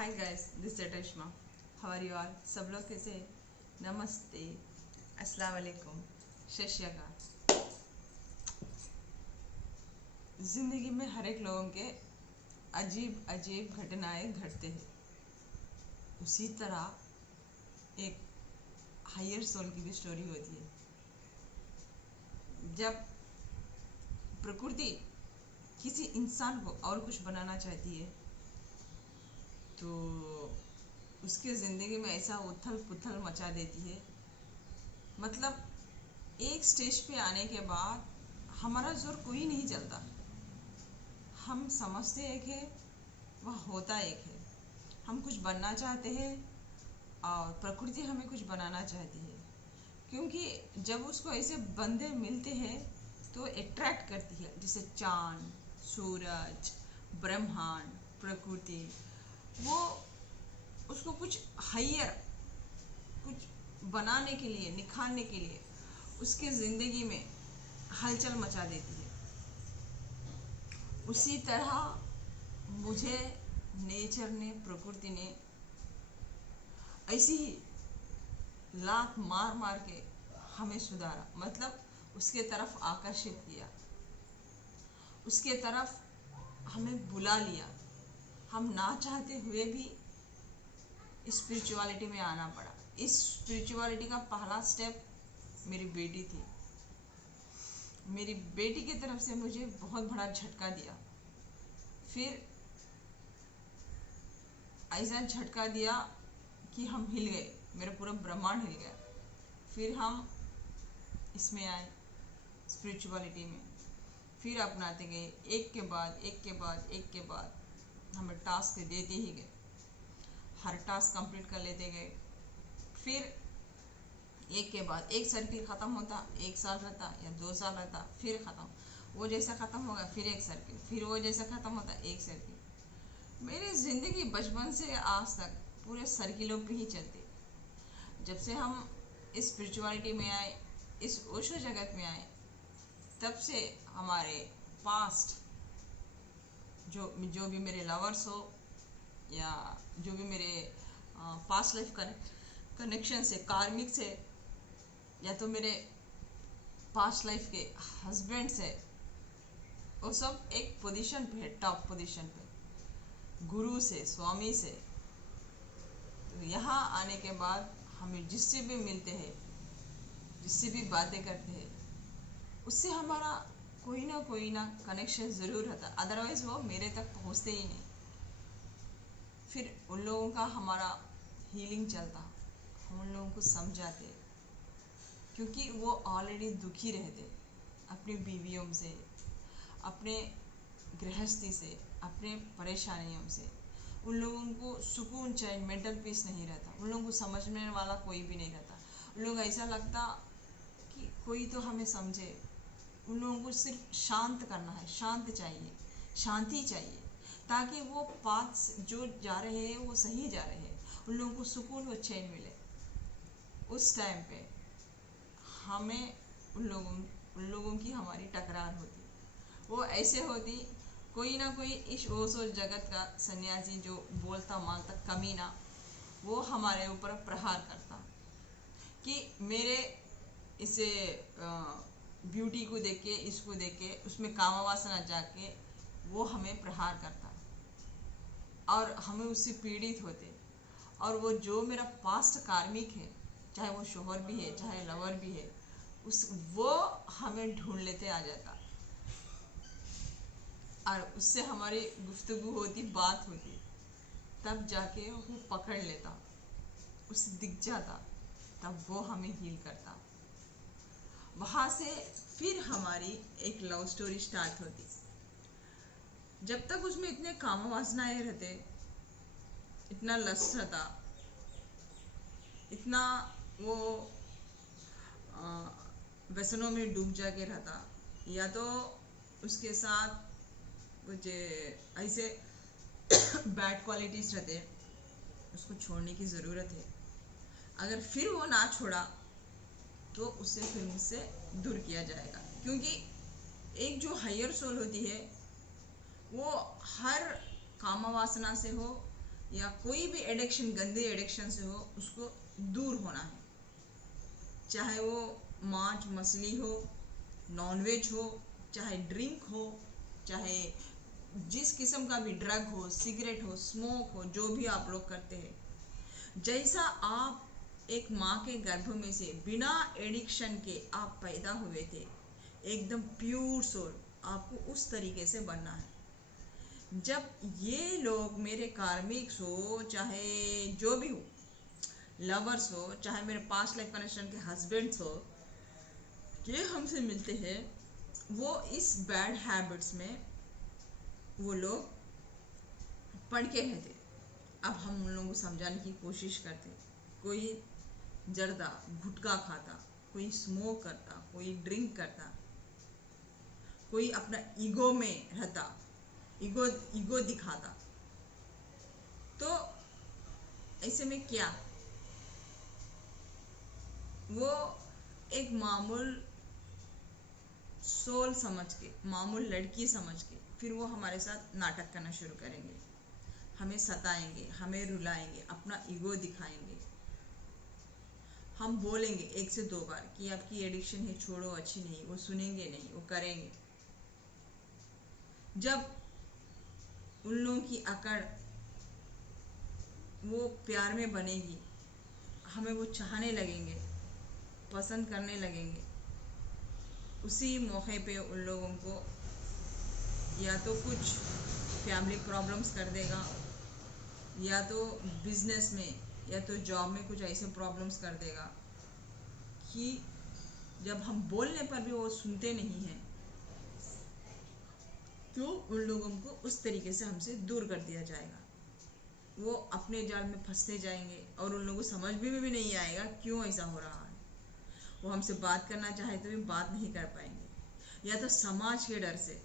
Hi guys, this is Reshma. How are you all? सब लोग कैसे हैं? नमस्ते, अस्सलाम वालेकुम, सत श्री अकाल। ज़िंदगी में हर एक लोगों के अजीब अजीब घटनाएं घटते हैं। उसी तरह एक हायर सोल की भी स्टोरी होती है। जब प्रकृति किसी इंसान को और कुछ बनाना चाहती है तो उसके ज़िंदगी में ऐसा उथल पुथल मचा देती है। मतलब एक स्टेज पे आने के बाद हमारा जोर कोई नहीं चलता। हम समझते एक है, वह होता एक है। हम कुछ बनना चाहते हैं और प्रकृति हमें कुछ बनाना चाहती है, क्योंकि जब उसको ऐसे बंदे मिलते हैं तो अट्रैक्ट करती है। जैसे चांद, सूरज, ब्रह्मांड, प्रकृति, वो उसको कुछ हायर, कुछ बनाने के लिए, निखारने के लिए उसके ज़िंदगी में हलचल मचा देती है। उसी तरह मुझे नेचर ने, प्रकृति ने ऐसी ही लात मार मार के हमें सुधारा। मतलब उसके तरफ आकर्षित किया, उसके तरफ हमें बुला लिया। हम ना चाहते हुए भी स्पिरिचुअलिटी में आना पड़ा। इस स्पिरिचुअलिटी का पहला स्टेप मेरी बेटी थी। मेरी बेटी की तरफ से मुझे बहुत बड़ा झटका दिया। फिर ऐसा झटका दिया कि हम हिल गए, मेरा पूरा ब्रह्मांड हिल गया। फिर हम इसमें आए, स्पिरिचुअलिटी में। फिर अपनाते गए, एक के बाद एक के बाद एक के बाद हमें टास्क देते ही गए। हर टास्क कंप्लीट कर लेते गए। फिर एक के बाद एक सर्किल ख़त्म होता, 1 साल रहता या 2 साल रहता, फिर ख़त्म। वो जैसा ख़त्म होगा फिर एक सर्किल, फिर वो जैसा ख़त्म होता एक सर्किल। मेरी ज़िंदगी बचपन से आज तक पूरे सर्किलों पे ही चलती। जब से हम इस स्पिरिचुअलिटी में आए, इस ओशो जगत में आए, तब से हमारे पास्ट जो भी मेरे लवर्स हो या जो भी मेरे पास्ट लाइफ कनेक्शन से, कार्मिक से, या तो मेरे पास्ट लाइफ के हस्बैंड से, वो सब एक पोजीशन पे है, टॉप पोजीशन पे, गुरु से, स्वामी से। तो यहाँ आने के बाद हमें जिससे भी मिलते हैं, जिससे भी बातें करते हैं, उससे हमारा कोई ना कनेक्शन ज़रूर रहता, अदरवाइज़ वो मेरे तक पहुँचते ही नहीं। फिर उन लोगों का हमारा हीलिंग चलता, हम उन लोगों को समझाते, क्योंकि वो ऑलरेडी दुखी रहते अपनी बीवियों से, अपने गृहस्थी से, अपने परेशानियों से। उन लोगों को सुकून, चैन, मेंटल पीस नहीं रहता। उन लोगों को समझने वाला कोई भी नहीं रहता। उन लोगों को ऐसा लगता कि कोई तो हमें समझे। उन लोगों को सिर्फ शांत करना है, शांत चाहिए, शांति चाहिए, ताकि वो पाथ जो जा रहे हैं वो सही जा रहे हैं, उन लोगों को सुकून व चैन मिले। उस टाइम पे हमें उन लोगों की हमारी टकरार होती। वो ऐसे होती, कोई ना कोई इस ओसो जगत का सन्यासी जो बोलता मानता कमीना, वो हमारे ऊपर प्रहार करता कि मेरे इसे ब्यूटी को देख के, इसको देख के, उसमें कामवासना जाके वो हमें प्रहार करता और हमें उससे पीड़ित होते। और वो जो मेरा पास्ट कार्मिक है, चाहे वो शोहर भी है, चाहे लवर भी है, वो हमें ढूंढ लेते आ जाता और उससे हमारी गुफ्तगू होती, बात होती। तब जाके वो पकड़ लेता, उसे दिख जाता, तब वो हमें हील करता। वहाँ से फिर हमारी एक लव स्टोरी स्टार्ट होती। जब तक उसमें इतने काम वासनाएं रहते, इतना लस्ट था, इतना वो व्यसनों में डूब जाके रहता, या तो उसके साथ कुछ ऐसे बैड क्वालिटीज़ रहते, उसको छोड़ने की ज़रूरत है। अगर फिर वो ना छोड़ा तो उससे फिर मुझसे दूर किया जाएगा, क्योंकि एक जो हायर सोल होती है वो हर काम वासना से हो या कोई भी एडिक्शन, गंदे एडिक्शन से हो, उसको दूर होना है। चाहे वो मांस मछली हो, नॉनवेज हो, चाहे ड्रिंक हो, चाहे जिस किस्म का भी ड्रग हो, सिगरेट हो, स्मोक हो, जो भी आप लोग करते हैं। जैसा आप एक माँ के गर्भ में से बिना एडिक्शन के आप पैदा हुए थे, एकदम प्योर सोल, आपको उस तरीके से बनना है। जब ये लोग मेरे कार्मिक्स हो, चाहे जो भी हो, लवर्स हो, चाहे मेरे पास्ट लाइफ कनेक्शन के हस्बैंड्स हो, ये हमसे मिलते हैं, वो इस बैड हैबिट्स में वो लोग पढ़ के रहते। अब हम उन लोगों को समझाने की कोशिश करते। कोई जर्दा गुटखा खाता, कोई स्मोक करता, कोई ड्रिंक करता, कोई अपना ईगो में रहता, ईगो ईगो दिखाता। तो ऐसे में क्या, वो एक मामूल सोल समझ के, मामूल लड़की समझ के, फिर वो हमारे साथ नाटक करना शुरू करेंगे, हमें सताएंगे, हमें रुलाएंगे, अपना ईगो दिखाएंगे। हम बोलेंगे 1 से 2 बार कि आपकी एडिक्शन है, छोड़ो, अच्छी नहीं, वो सुनेंगे नहीं, वो करेंगे। जब उन लोगों की अकड़ वो प्यार में बनेगी, हमें वो चाहने लगेंगे, पसंद करने लगेंगे, उसी मौके पे उन लोगों को या तो कुछ फैमिली प्रॉब्लम्स कर देगा, या तो बिजनेस में या तो जॉब में कुछ ऐसे प्रॉब्लम्स कर देगा कि जब हम बोलने पर भी वो सुनते नहीं हैं, तो उन लोगों को उस तरीके से हमसे दूर कर दिया जाएगा। वो अपने जाल में फंसते जाएंगे और उन लोगों को समझ भी नहीं आएगा क्यों ऐसा हो रहा है। वो हमसे बात करना चाहे तो भी बात नहीं कर पाएंगे, या तो समाज के डर से,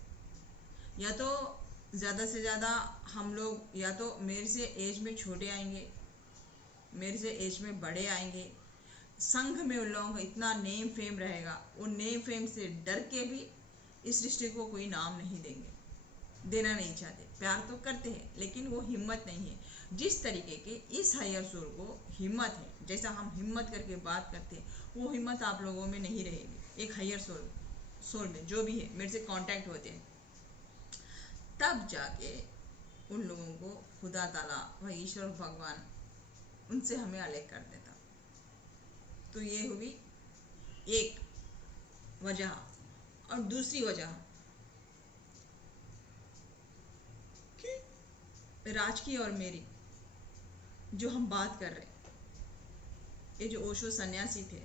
या तो ज़्यादा से ज़्यादा हम लोग या तो मेरे से एज में छोटे आएंगे, मेरे से एज में बड़े आएंगे। संघ में उन लोगों का इतना नेम फेम रहेगा, वो नेम फेम से डर के भी इस रिश्ते को कोई नाम नहीं देंगे, देना नहीं चाहते। प्यार तो करते हैं लेकिन वो हिम्मत नहीं है। जिस तरीके के इस हायर सोल को हिम्मत है, जैसा हम हिम्मत करके बात करते हैं, वो हिम्मत आप लोगों में नहीं रहेगी। एक हायर सोल में जो भी है मेरे से कांटेक्ट होते हैं, तब जाके उन लोगों को खुदा ताला व ईश्वर भगवान उनसे हमें अलग कर देता। तो ये हुई एक वजह। और दूसरी वजह कि राज की और मेरी जो हम बात कर रहे, ये जो ओशो सन्यासी थे,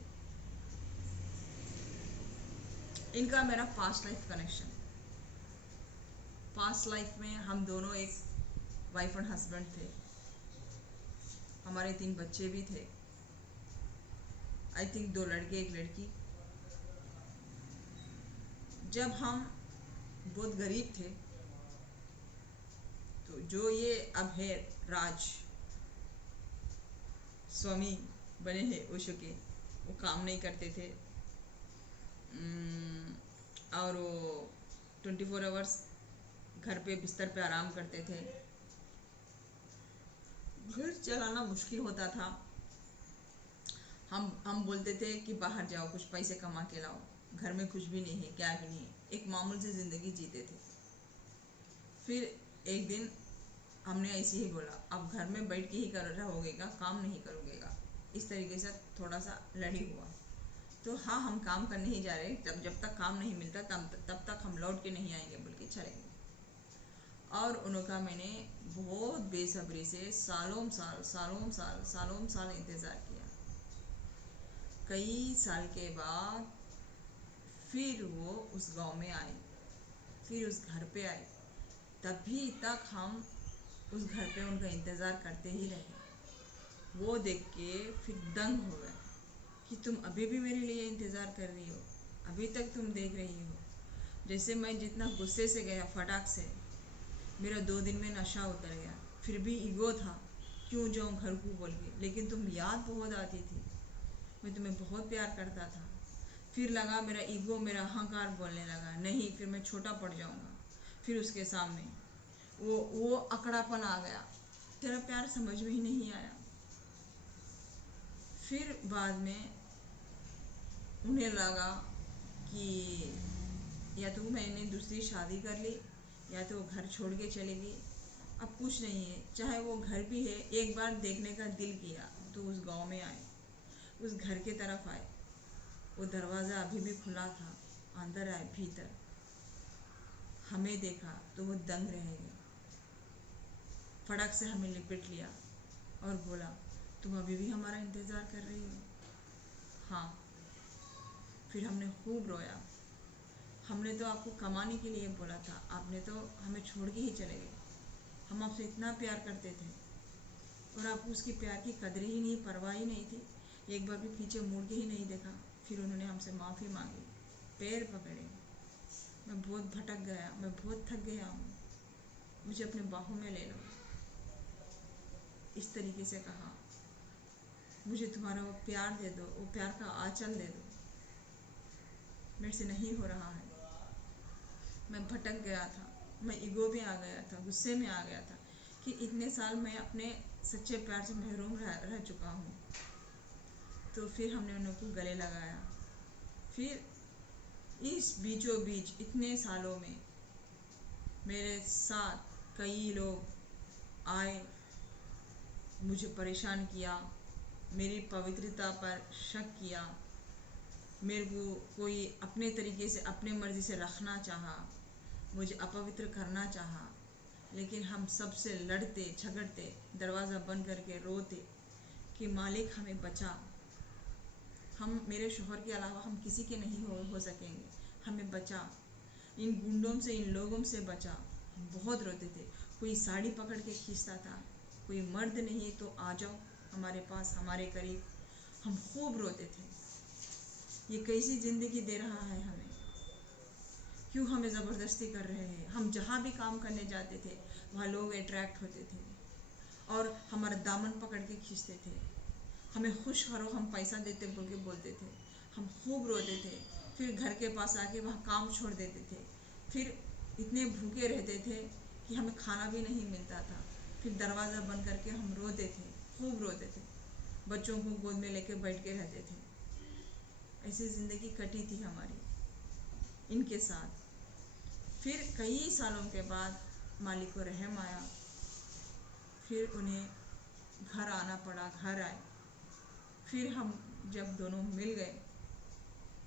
इनका मेरा past life connection. Past life में हम दोनों एक वाइफ एंड हस्बैंड थे, हमारे 3 बच्चे भी थे, आई थिंक 2 लड़के 1 लड़की। जब हम बहुत गरीब थे, तो जो ये अब है राज स्वामी बने हैं ओशो के, वो काम नहीं करते थे, और वो 24 आवर्स घर पे बिस्तर पे आराम करते थे। घर चलाना मुश्किल होता था। हम बोलते थे कि बाहर जाओ, कुछ पैसे कमा के लाओ, घर में कुछ भी नहीं है, क्या भी नहीं है, एक मामूल सी ज़िंदगी जीते थे। फिर एक दिन हमने ऐसे ही बोला, अब घर में बैठ के ही कर रहोगेगा, काम नहीं करोगेगा। इस तरीके से थोड़ा सा लड़ी हुआ। तो हाँ, हम काम करने ही जा रहे, जब तक काम नहीं मिलता तब तक हम लौट के नहीं आएंगे बोल के चले गए। और उनका मैंने बहुत बेसब्री से सालों साल इंतज़ार किया। कई साल के बाद फिर वो उस गांव में आए, फिर उस घर पे आए। तभी तक हम उस घर पे उनका इंतज़ार करते ही रहे। वो देख के फिर दंग हो गए कि तुम अभी भी मेरे लिए इंतज़ार कर रही हो, अभी तक तुम देख रही हो। जैसे मैं जितना गुस्से से गया फटाक से, मेरा 2 दिन में नशा उतर गया। फिर भी ईगो था, क्यों जाऊँ घर को बोल के, लेकिन तुम याद बहुत आती थी, मैं तुम्हें बहुत प्यार करता था। फिर लगा मेरा ईगो, मेरा अहंकार बोलने लगा, नहीं फिर मैं छोटा पड़ जाऊँगा। फिर उसके सामने वो अकड़ापन आ गया, तेरा प्यार समझ में ही नहीं आया। फिर बाद में उन्हें लगा कि या तो मैंने दूसरी शादी कर ली या तो घर छोड़ के चली गई। अब कुछ नहीं है, चाहे वो घर भी है, एक बार देखने का दिल किया तो उस गांव में आए, उस घर के तरफ आए। वो दरवाज़ा अभी भी खुला था, अंदर आए, भीतर हमें देखा तो वो दंग रह गए। फटक से हमें लिपट लिया और बोला, तुम अभी भी हमारा इंतज़ार कर रही हो? हाँ। फिर हमने खूब रोया। हमने तो आपको कमाने के लिए बोला था, आपने तो हमें छोड़ के ही चले गए। हम आपसे इतना प्यार करते थे और आपको उसकी प्यार की कदर ही नहीं, परवाह ही नहीं थी। एक बार भी पीछे मुड़ के ही नहीं देखा। फिर उन्होंने हमसे माफ़ी मांगी, पैर पकड़े। मैं बहुत भटक गया, मैं बहुत थक गया हूँ, मुझे अपने बाहों में ले लो। इस तरीके से कहा, मुझे तुम्हारा वो प्यार दे दो, वो प्यार का आंचल दे दो, मेरे से नहीं हो रहा है। मैं भटक गया था, मैं ईगो में आ गया था, गुस्से में आ गया था कि इतने साल मैं अपने सच्चे प्यार से महरूम रह चुका हूँ। तो फिर हमने उनको गले लगाया। फिर इस बीचों बीच इतने सालों में मेरे साथ कई लोग आए, मुझे परेशान किया, मेरी पवित्रता पर शक किया, मेरे को कोई अपने तरीके से अपने मर्ज़ी से रखना चाहा, मुझे अपवित्र करना चाहा। लेकिन हम सबसे लड़ते झगड़ते, दरवाज़ा बंद करके रोते कि मालिक हमें बचा, हम मेरे शोहर के अलावा हम किसी के नहीं हो सकेंगे, हमें बचा, इन गुंडों से, इन लोगों से बचा। हम बहुत रोते थे। कोई साड़ी पकड़ के खींचता था, कोई मर्द नहीं तो आ जाओ हमारे पास, हमारे करीब। हम खूब रोते थे। ये कैसी ज़िंदगी दे रहा है हमें, क्यों हमें ज़बरदस्ती कर रहे हैं। हम जहाँ भी काम करने जाते थे वहाँ लोग अट्रैक्ट होते थे और हमारा दामन पकड़ के खींचते थे, हमें खुश करो, हम पैसा देते बोल के बोलते थे। हम खूब रोते थे। फिर घर के पास आके वहाँ काम छोड़ देते थे। फिर इतने भूखे रहते थे कि हमें खाना भी नहीं मिलता था। फिर दरवाज़ा बंद करके हम रोते थे, खूब रोते थे, बच्चों को गोद में लेके बैठ के रहते थे। ऐसी ज़िंदगी कटी थी हमारी इनके साथ। फिर कई सालों के बाद मालिक को रहम आया, फिर उन्हें घर आना पड़ा, घर आए। फिर हम जब दोनों मिल गए,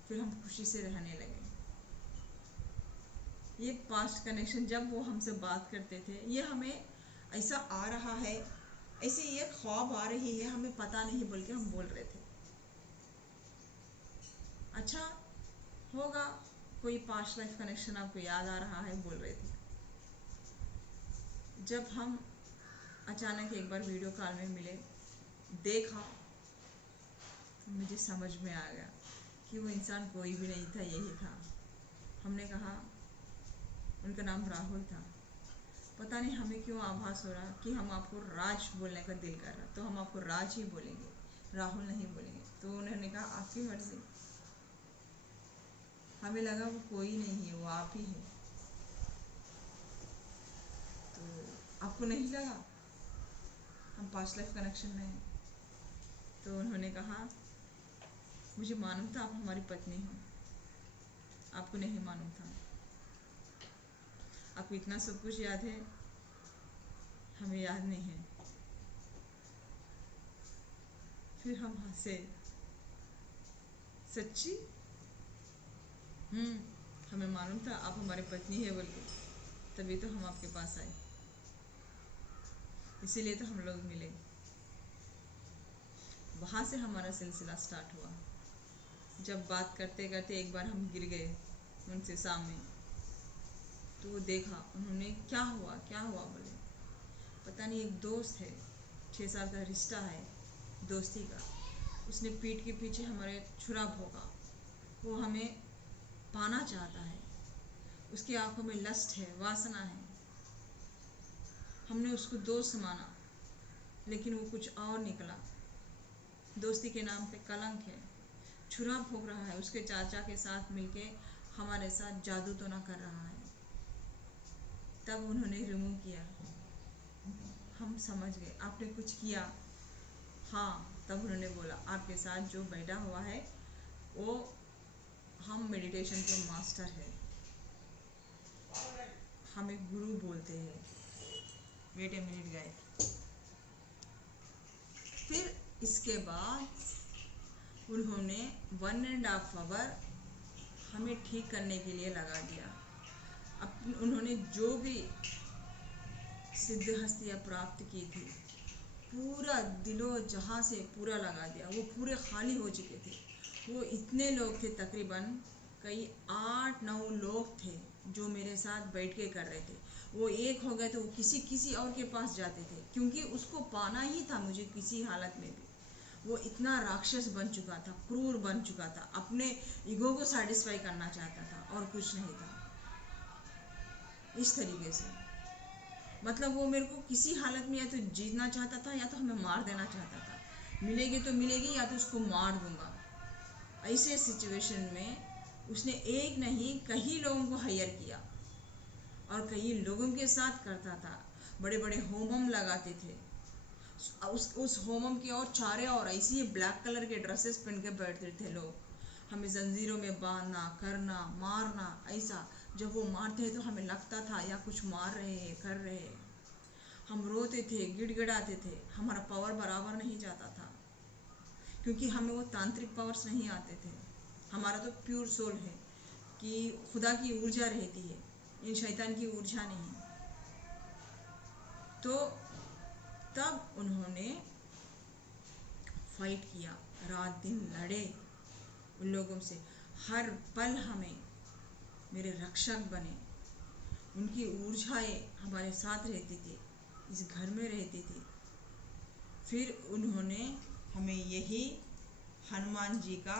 फिर हम खुशी से रहने लगे। ये पास्ट कनेक्शन, जब वो हमसे बात करते थे, ये हमें ऐसा आ रहा है, ऐसे ये ख्वाब आ रही है, हमें पता नहीं बोल के हम बोल रहे थे। अच्छा होगा कोई पास्ट लाइफ कनेक्शन आपको याद आ रहा है, बोल रहे थे। जब हम अचानक एक बार वीडियो कॉल में मिले, देखा, तो मुझे समझ में आ गया कि वो इंसान कोई भी नहीं था, यही था। हमने कहा, उनका नाम राहुल था। पता नहीं हमें क्यों आभास हो रहा कि हम आपको राज बोलने का दिल कर रहा, तो हम आपको राज ही बोलेंगे, राहुल नहीं बोलेंगे। तो उन्होंने कहा, आपकी मर्जी। हमें लगा वो कोई नहीं है, वो आप ही है। तो आपको नहीं लगा हम पास्ट लाइफ कनेक्शन में हैं? तो उन्होंने कहा, मुझे मालूम था आप हमारी पत्नी हो, आपको नहीं मालूम था। आपको इतना सब कुछ याद है, हमें याद नहीं है। फिर हम हंसे, सच्ची? हमें मालूम था आप हमारी पत्नी है बोल के, तभी तो हम आपके पास आए, इसीलिए तो हम लोग मिले। वहाँ से हमारा सिलसिला स्टार्ट हुआ। जब बात करते करते एक बार हम गिर गए उनसे सामने, तो वो देखा, उन्होंने क्या हुआ बोले। पता नहीं, एक दोस्त है, 6 साल का रिश्ता है दोस्ती का, उसने पीठ के पीछे हमारे छुरा भोंका। वो हमें पाना चाहता है, उसकी आंखों में लस्ट है, वासना है। हमने उसको दोस्त माना, लेकिन वो कुछ और निकला। दोस्ती के नाम पे कलंक है। छुरा भोंक रहा है, उसके चाचा के साथ मिलके हमारे साथ जादू तो ना कर रहा है। तब उन्होंने रिमूव किया। हम समझ गए आपने कुछ किया। हाँ, तब उन्होंने बोला आपके साथ जो बैठा हुआ है वो हम मेडिटेशन के मास्टर है, हमें गुरु बोलते हैं। Wait a minute guys. फिर इसके बाद उन्होंने 1.5 आवर हमें ठीक करने के लिए लगा दिया। अब उन्होंने जो भी सिद्ध हस्तियाँ प्राप्त की थी पूरा दिलो जहाँ से पूरा लगा दिया। वो पूरे खाली हो चुके थे। वो इतने लोग थे, तकरीबन कई 8-9 लोग थे जो मेरे साथ बैठ के कर रहे थे। वो एक हो गए तो वो किसी और के पास जाते थे, क्योंकि उसको पाना ही था मुझे किसी हालत में भी। वो इतना राक्षस बन चुका था, क्रूर बन चुका था, अपने ईगो को सेटिस्फाई करना चाहता था और कुछ नहीं था। इस तरीके से मतलब वो मेरे को किसी हालत में या तो जीतना चाहता था या तो हमें मार देना चाहता था। मिलेगी तो मिलेगी या तो उसको मार दूंगा। ऐसे सिचुएशन में उसने एक नहीं कई लोगों को हायर किया और कई लोगों के साथ करता था। बड़े बड़े होमम लगाते थे। उस होमम के और चारे और ऐसी ब्लैक कलर के ड्रेसेस पहन के बैठते थे लोग, हमें जंजीरों में बांधना, करना, मारना। ऐसा जब वो मारते तो हमें लगता था या कुछ मार रहे हैं, कर रहे हैं। हम रोते थे, गिड़गिड़ाते थे। हमारा पावर बराबर नहीं जाता था, क्योंकि हमें वो तांत्रिक पावर्स नहीं आते थे। हमारा तो प्योर सोल है कि खुदा की ऊर्जा रहती है, इन शैतान की ऊर्जा नहीं। तो तब उन्होंने फाइट किया, रात दिन लड़े उन लोगों से। हर पल हमें मेरे रक्षक बने। उनकी ऊर्जाएं हमारे साथ रहती थी, इस घर में रहती थी। फिर उन्होंने हमें यही हनुमान जी का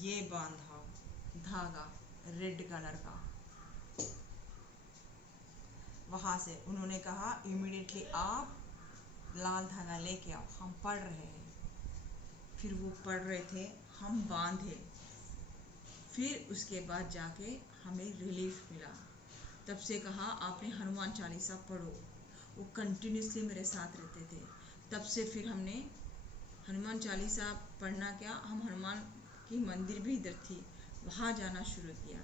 ये बांधा धागा रेड कलर का, वहाँ से उन्होंने कहा इमीडिएटली आप लाल धागा लेके आओ, हम पढ़ रहे हैं। फिर वो पढ़ रहे थे, हम बांधे। फिर उसके बाद जाके हमें रिलीफ मिला। तब से कहा आपने हनुमान चालीसा पढ़ो। वो कंटिन्यूसली मेरे साथ रहते थे। तब से फिर हमने हनुमान चालीसा पढ़ना क्या, हम हनुमान की मंदिर भी इधर थी, वहाँ जाना शुरू किया।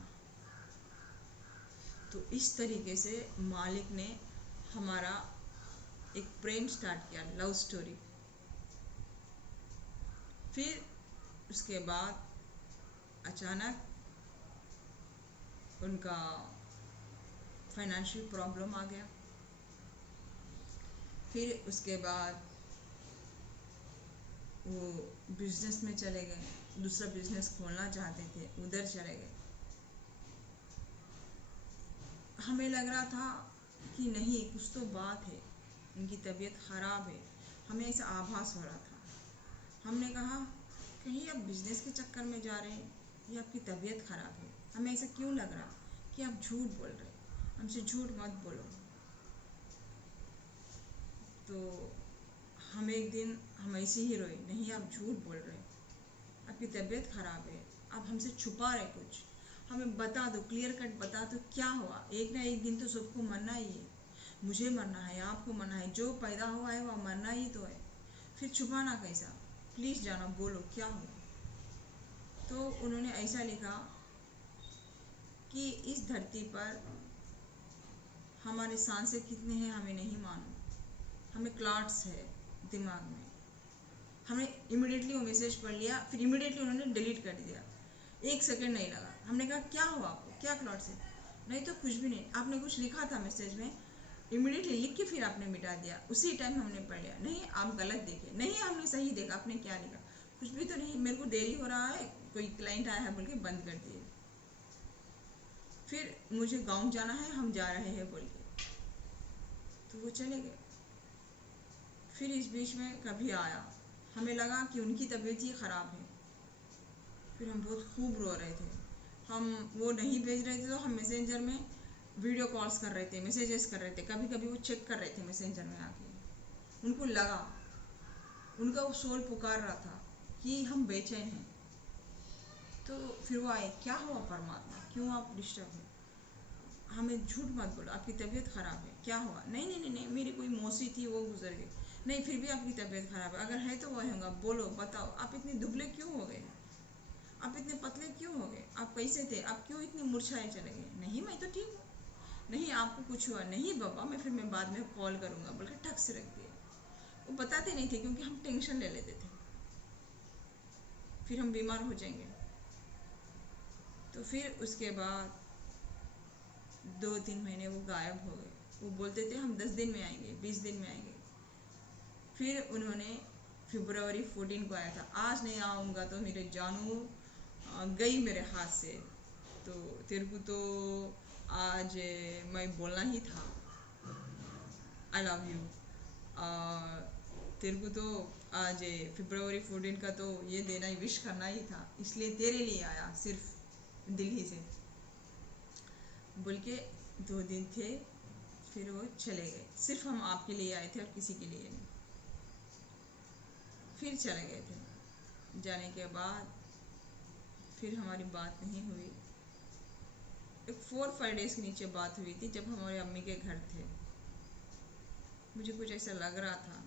तो इस तरीके से मालिक ने हमारा एक प्रेम स्टार्ट किया, लव स्टोरी। फिर उसके बाद अचानक उनका फाइनेंशियल प्रॉब्लम आ गया। फिर उसके बाद वो बिजनेस में चले गए, दूसरा बिजनेस खोलना चाहते थे, उधर चले गए। हमें लग रहा था कि नहीं, कुछ तो बात है, उनकी तबीयत ख़राब है। हमें ऐसा आभास हो रहा था। हमने कहा कहीं आप बिजनेस के चक्कर में जा रहे हैं या आपकी तबीयत ख़राब है। हमें ऐसा क्यों लग रहा कि आप झूठ बोल रहे, हमसे झूठ मत बोलो। तो हम एक दिन हम ऐसे ही रोए, नहीं आप झूठ बोल रहे, आपकी तबीयत ख़राब है, आप हमसे छुपा रहे कुछ, हमें बता दो, क्लियर कट बता दो क्या हुआ। एक ना एक दिन तो सबको मरना ही है, मुझे मरना है, आपको मरना है, जो पैदा हुआ है वह मरना ही तो है। फिर छुपाना कैसा, प्लीज़ जाना, बोलो क्या हुआ। तो उन्होंने ऐसा लिखा कि इस धरती पर हमारे सांसें कितने हैं हमें नहीं मालूम, हमें क्लॉट्स है दिमाग में। हमने इमिडिएटली वो मैसेज पढ़ लिया, फिर इमिडिएटली उन्होंने डिलीट कर दिया। 1 सेकंड नहीं लगा। हमने कहा क्या हुआ आपको, क्या क्लॉट्स है? नहीं तो कुछ भी नहीं, आपने कुछ लिखा था मैसेज में, इमिडिएटली लिख के फिर आपने मिटा दिया। उसी टाइम हमने पढ़ लिया, नहीं आप गलत देखे, नहीं हमने सही देखा, आपने क्या लिखा, कुछ भी तो नहीं, मेरे को देरी हो रहा है, कोई क्लाइंट आया है बोल के बंद कर दिए। फिर मुझे गाँव जाना है, हम जा रहे हैं बोल के, तो वो चले गए। फिर इस बीच में कभी आया, हमें लगा कि उनकी तबीयत ही ख़राब है। फिर हम बहुत खूब रो रहे थे। हम वो नहीं भेज रहे थे तो हम मैसेंजर में वीडियो कॉल्स कर रहे थे, मैसेजेस कर रहे थे। कभी कभी वो चेक कर रहे थे मैसेंजर में आके। उनको लगा, उनका वो सोल पुकार रहा था कि हम बेचैन हैं। तो फिर वो आए, क्या हुआ परमात्मा, क्यों आप डिस्टर्ब हैं? हमें झूठ मत बोलो, आपकी तबीयत ख़राब है, क्या हुआ? नहीं नहीं नहीं नहीं, मेरी कोई मौसी थी वो गुजर गई। नहीं, फिर भी आपकी तबीयत ख़राब है, अगर है तो वो होगा, बोलो, बताओ, आप इतने दुबले क्यों हो गए? आप इतने पतले क्यों हो गए? आप कैसे थे? आप क्यों इतने मुरझाए चले गए? नहीं, मैं तो ठीक हूँ। नहीं, आपको कुछ हुआ? नहीं बाबा, मैं बाद में कॉल करूँगा, बोल के ठक से रख दिया। वो बताते नहीं थे क्योंकि हम टेंशन ले लेते थे, फिर हम बीमार हो जाएंगे। तो फिर उसके बाद 2-3 महीने वो गायब हो गए। वो बोलते थे हम 10 दिन में आएंगे, 20 दिन में आएंगे। फिर उन्होंने फरवरी 14 को आया था, आज नहीं आऊँगा तो मेरे जानू गई मेरे हाथ से, तो तेरे को तो आज मैं बोलना ही था, आई लव यू। तेरे को तो आज फरवरी 14 का तो ये देना ही, विश करना ही था, इसलिए तेरे लिए आया, सिर्फ दिल्ली से, बोल के 2 दिन थे। फिर वो चले गए, सिर्फ हम आपके लिए आए थे और किसी के लिए नहीं। फिर चले गए थे। जाने के बाद फिर हमारी बात नहीं हुई। एक 4-5 डेज़ के नीचे बात हुई थी, जब हमारे अम्मी के घर थे। मुझे कुछ ऐसा लग रहा था,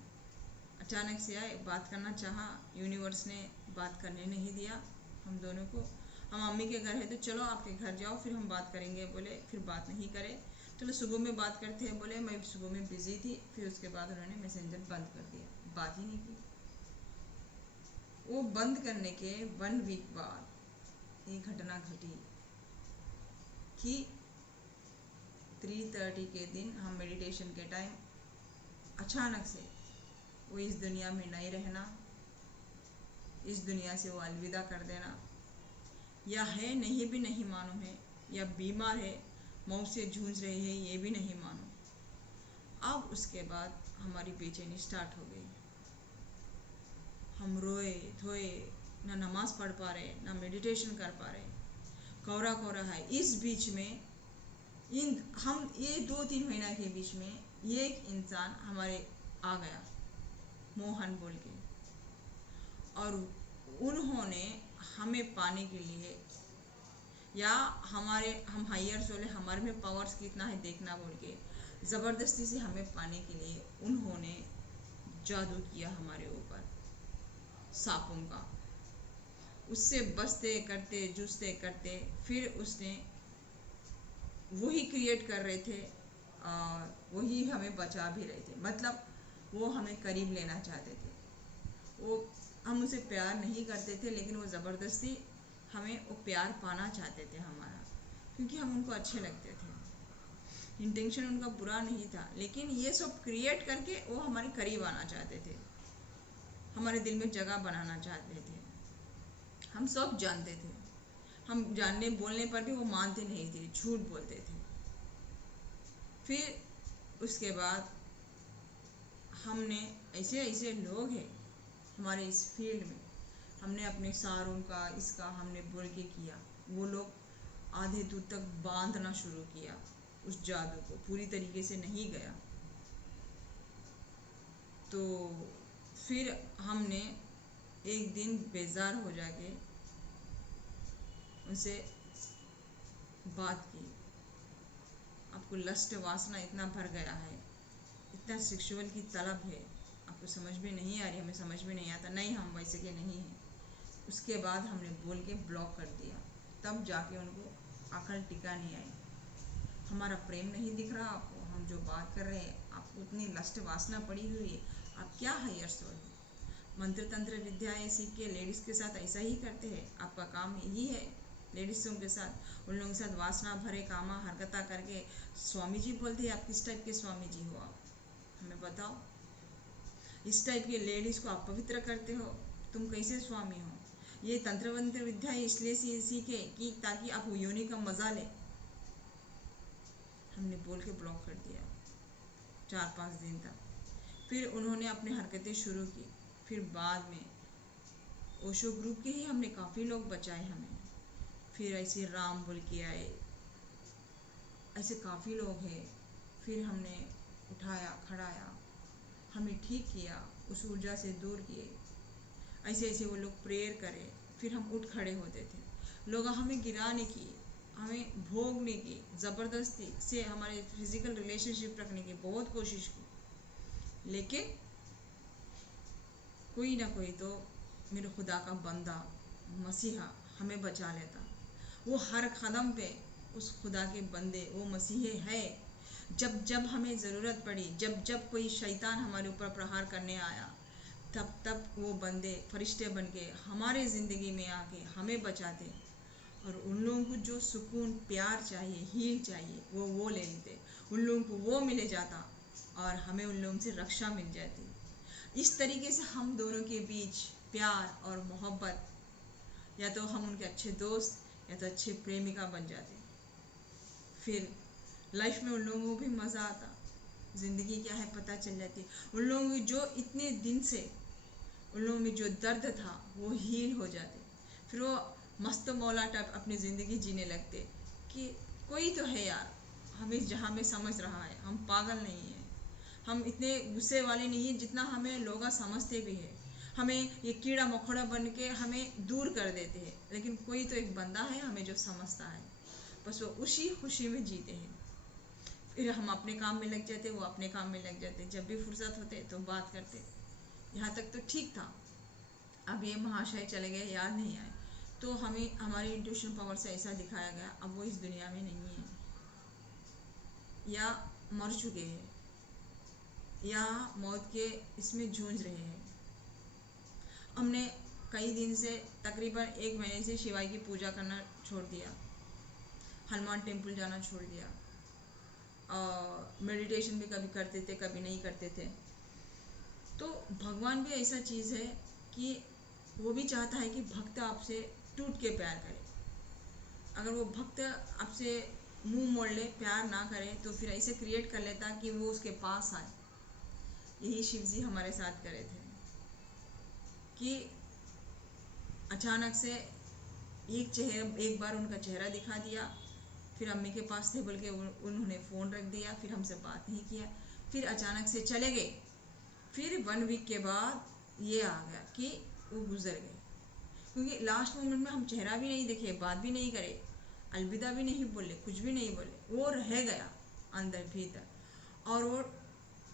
अचानक से आए, बात करना चाहा, यूनिवर्स ने बात करने नहीं दिया हम दोनों को। हम अम्मी के घर है तो चलो आपके घर जाओ, फिर हम बात करेंगे, बोले। फिर बात नहीं करे, चलो सुबह में बात करते हैं, बोले। मैं सुबह में बिज़ी थी। फिर उसके बाद उन्होंने मैसेंजर बंद कर दिया, बात ही नहीं की। वो बंद करने के 1 वीक बाद ये घटना घटी कि 3:30 के दिन हम मेडिटेशन के टाइम अचानक से वो इस दुनिया में नहीं रहना, इस दुनिया से वो अलविदा कर देना, या है नहीं भी नहीं मानो है, या बीमार है, मौत से जूझ रही है, ये भी नहीं मानो। अब उसके बाद हमारी बेचैनी स्टार्ट हो गई। हम रोए धोए, ना नमाज पढ़ पा रहे, ना मेडिटेशन कर पा रहे, कोरा कोरा है। इस बीच में हम ये 2-3 महीना के बीच में ये एक इंसान हमारे आ गया, मोहन बोल के, और उन्होंने हमें पाने के लिए, या हम हायर सोल है, हमारे में पावर्स कितना है देखना बोल के, ज़बरदस्ती से हमें पाने के लिए उन्होंने जादू किया हमारे ऊपर, सांपों का। उससे बचते करते जूझते करते फिर उसने वही क्रिएट कर रहे थे, वही हमें बचा भी रहे थे। मतलब वो हमें करीब लेना चाहते थे। वो हम उसे प्यार नहीं करते थे, लेकिन वो ज़बरदस्ती हमें वो प्यार पाना चाहते थे हमारा, क्योंकि हम उनको अच्छे लगते थे। इंटेंशन उनका बुरा नहीं था, लेकिन ये सब क्रिएट करके वो हमारे करीब आना चाहते थे, हमारे दिल में जगह बनाना चाहते थे। हम सब जानते थे, हम जानने बोलने पर भी वो मानते नहीं थे, झूठ बोलते थे। फिर उसके बाद हमने ऐसे ऐसे लोग हैं हमारे इस फील्ड में, हमने अपने सारों का इसका हमने बोल के किया, वो लोग आधे दूर तक बांधना शुरू किया, उस जादू को पूरी तरीके से नहीं गया। तो फिर हमने एक दिन बेजार हो जाके उनसे बात की। आपको लस्ट वासना इतना भर गया है, इतना सेक्सुअल की तलब है, आपको समझ में नहीं आ रही, हमें समझ में नहीं आता, नहीं हम वैसे के नहीं हैं। उसके बाद हमने बोल के ब्लॉक कर दिया, तब जाके उनको अकल टिका नहीं आई। हमारा प्रेम नहीं दिख रहा आपको, हम जो बात कर रहे हैं, आपको उतनी लस्ट वासना पड़ी हुई है, आप क्या हायर सोल हो? मंत्र तंत्र विद्याएं सीख के लेडीज़ के साथ ऐसा ही करते हैं, आपका काम यही है। लेडीज़ों के साथ, उन लोगों के साथ वासना भरे कामा हरकता करके स्वामी जी बोलते हैं। आप किस टाइप के स्वामी जी हो? आप हमें बताओ। इस टाइप के लेडीज़ को आप पवित्र करते हो, तुम कैसे स्वामी हो? ये तंत्र मंत्र विद्या इसलिए सीखे कि ताकि आप योनि का मज़ा लें। हमने बोल के ब्लॉक कर दिया 4-5 दिन तक। फिर उन्होंने अपनी हरकतें शुरू की। फिर बाद में ओशो ग्रुप के ही हमने काफ़ी लोग बचाए हमें। फिर ऐसे राम बोल के आए, ऐसे काफ़ी लोग हैं। फिर हमने उठाया, खड़ाया, हमें ठीक किया, उस ऊर्जा से दूर किए। ऐसे ऐसे वो लोग प्रेयर करे, फिर हम उठ खड़े होते थे। लोग हमें गिरा नहीं किए, हमें भोगने की, ज़बरदस्ती से हमारे फिजिकल रिलेशनशिप रखने की बहुत कोशिश की, लेकिन कोई ना कोई तो मेरे खुदा का बंदा मसीहा हमें बचा लेता। वो हर कदम पे उस खुदा के बंदे, वो मसीहे है। जब जब हमें ज़रूरत पड़ी, जब जब कोई शैतान हमारे ऊपर प्रहार करने आया, तब तब वो बंदे फरिश्ते बन के हमारे ज़िंदगी में आके हमें बचाते। और उन लोगों को जो सुकून, प्यार चाहिए, हील चाहिए, वो ले लेते, उन लोगों को वो मिले जाता और हमें उन लोगों से रक्षा मिल जाती। इस तरीके से हम दोनों के बीच प्यार और मोहब्बत, या तो हम उनके अच्छे दोस्त या तो अच्छे प्रेमिका बन जाते। फिर लाइफ में उन लोगों को भी मज़ा आता, ज़िंदगी क्या है पता चल जाती। उन लोगों की जो इतने दिन से उन लोगों में जो दर्द था वो हील हो जाते। फिर वो मस्त मौला टाइप अपनी ज़िंदगी जीने लगते कि कोई तो है यार हमें जहाँ में समझ रहा है, हम पागल नहीं हैं, हम इतने गुस्से वाले नहीं हैं जितना हमें लोग समझते भी है। हमें ये कीड़ा मकोड़ा बन के हमें दूर कर देते हैं, लेकिन कोई तो एक बंदा है हमें जो समझता है, बस वो उसी खुशी में जीते हैं। फिर हम अपने काम में लग जाते, वो अपने काम में लग जाते, जब भी फुर्सत होते तो बात करते। यहाँ तक तो ठीक था। अब ये महाशय चले गए, याद नहीं आए, तो हमें हमारी इंट्यूशन पावर से ऐसा दिखाया गया अब वो इस दुनिया में नहीं है, या मर चुके हैं, या मौत के इसमें जूझ रहे हैं। हमने कई दिन से, तकरीबन 1 महीने से शिवाय की पूजा करना छोड़ दिया, हनुमान टेम्पल जाना छोड़ दिया, और मेडिटेशन भी कभी करते थे कभी नहीं करते थे। तो भगवान भी ऐसा चीज़ है कि वो भी चाहता है कि भक्त आपसे टूट के प्यार करे। अगर वो भक्त आपसे मुंह मोड़ ले, प्यार ना करे, तो फिर ऐसे क्रिएट कर लेता कि वो उसके पास आए। यही शिव जी हमारे साथ करे थे कि अचानक से एक बार उनका चेहरा दिखा दिया, फिर अम्मी के पास थे बोल के उन्होंने फ़ोन रख दिया, फिर हमसे बात नहीं किया, फिर अचानक से चले गए। फिर 1 वीक के बाद ये आ गया कि वो गुजर गए, क्योंकि लास्ट मोमेंट में हम चेहरा भी नहीं देखे, बात भी नहीं करे, अलविदा भी नहीं बोले, कुछ भी नहीं बोले, वो रह गया अंदर भीतर। और वो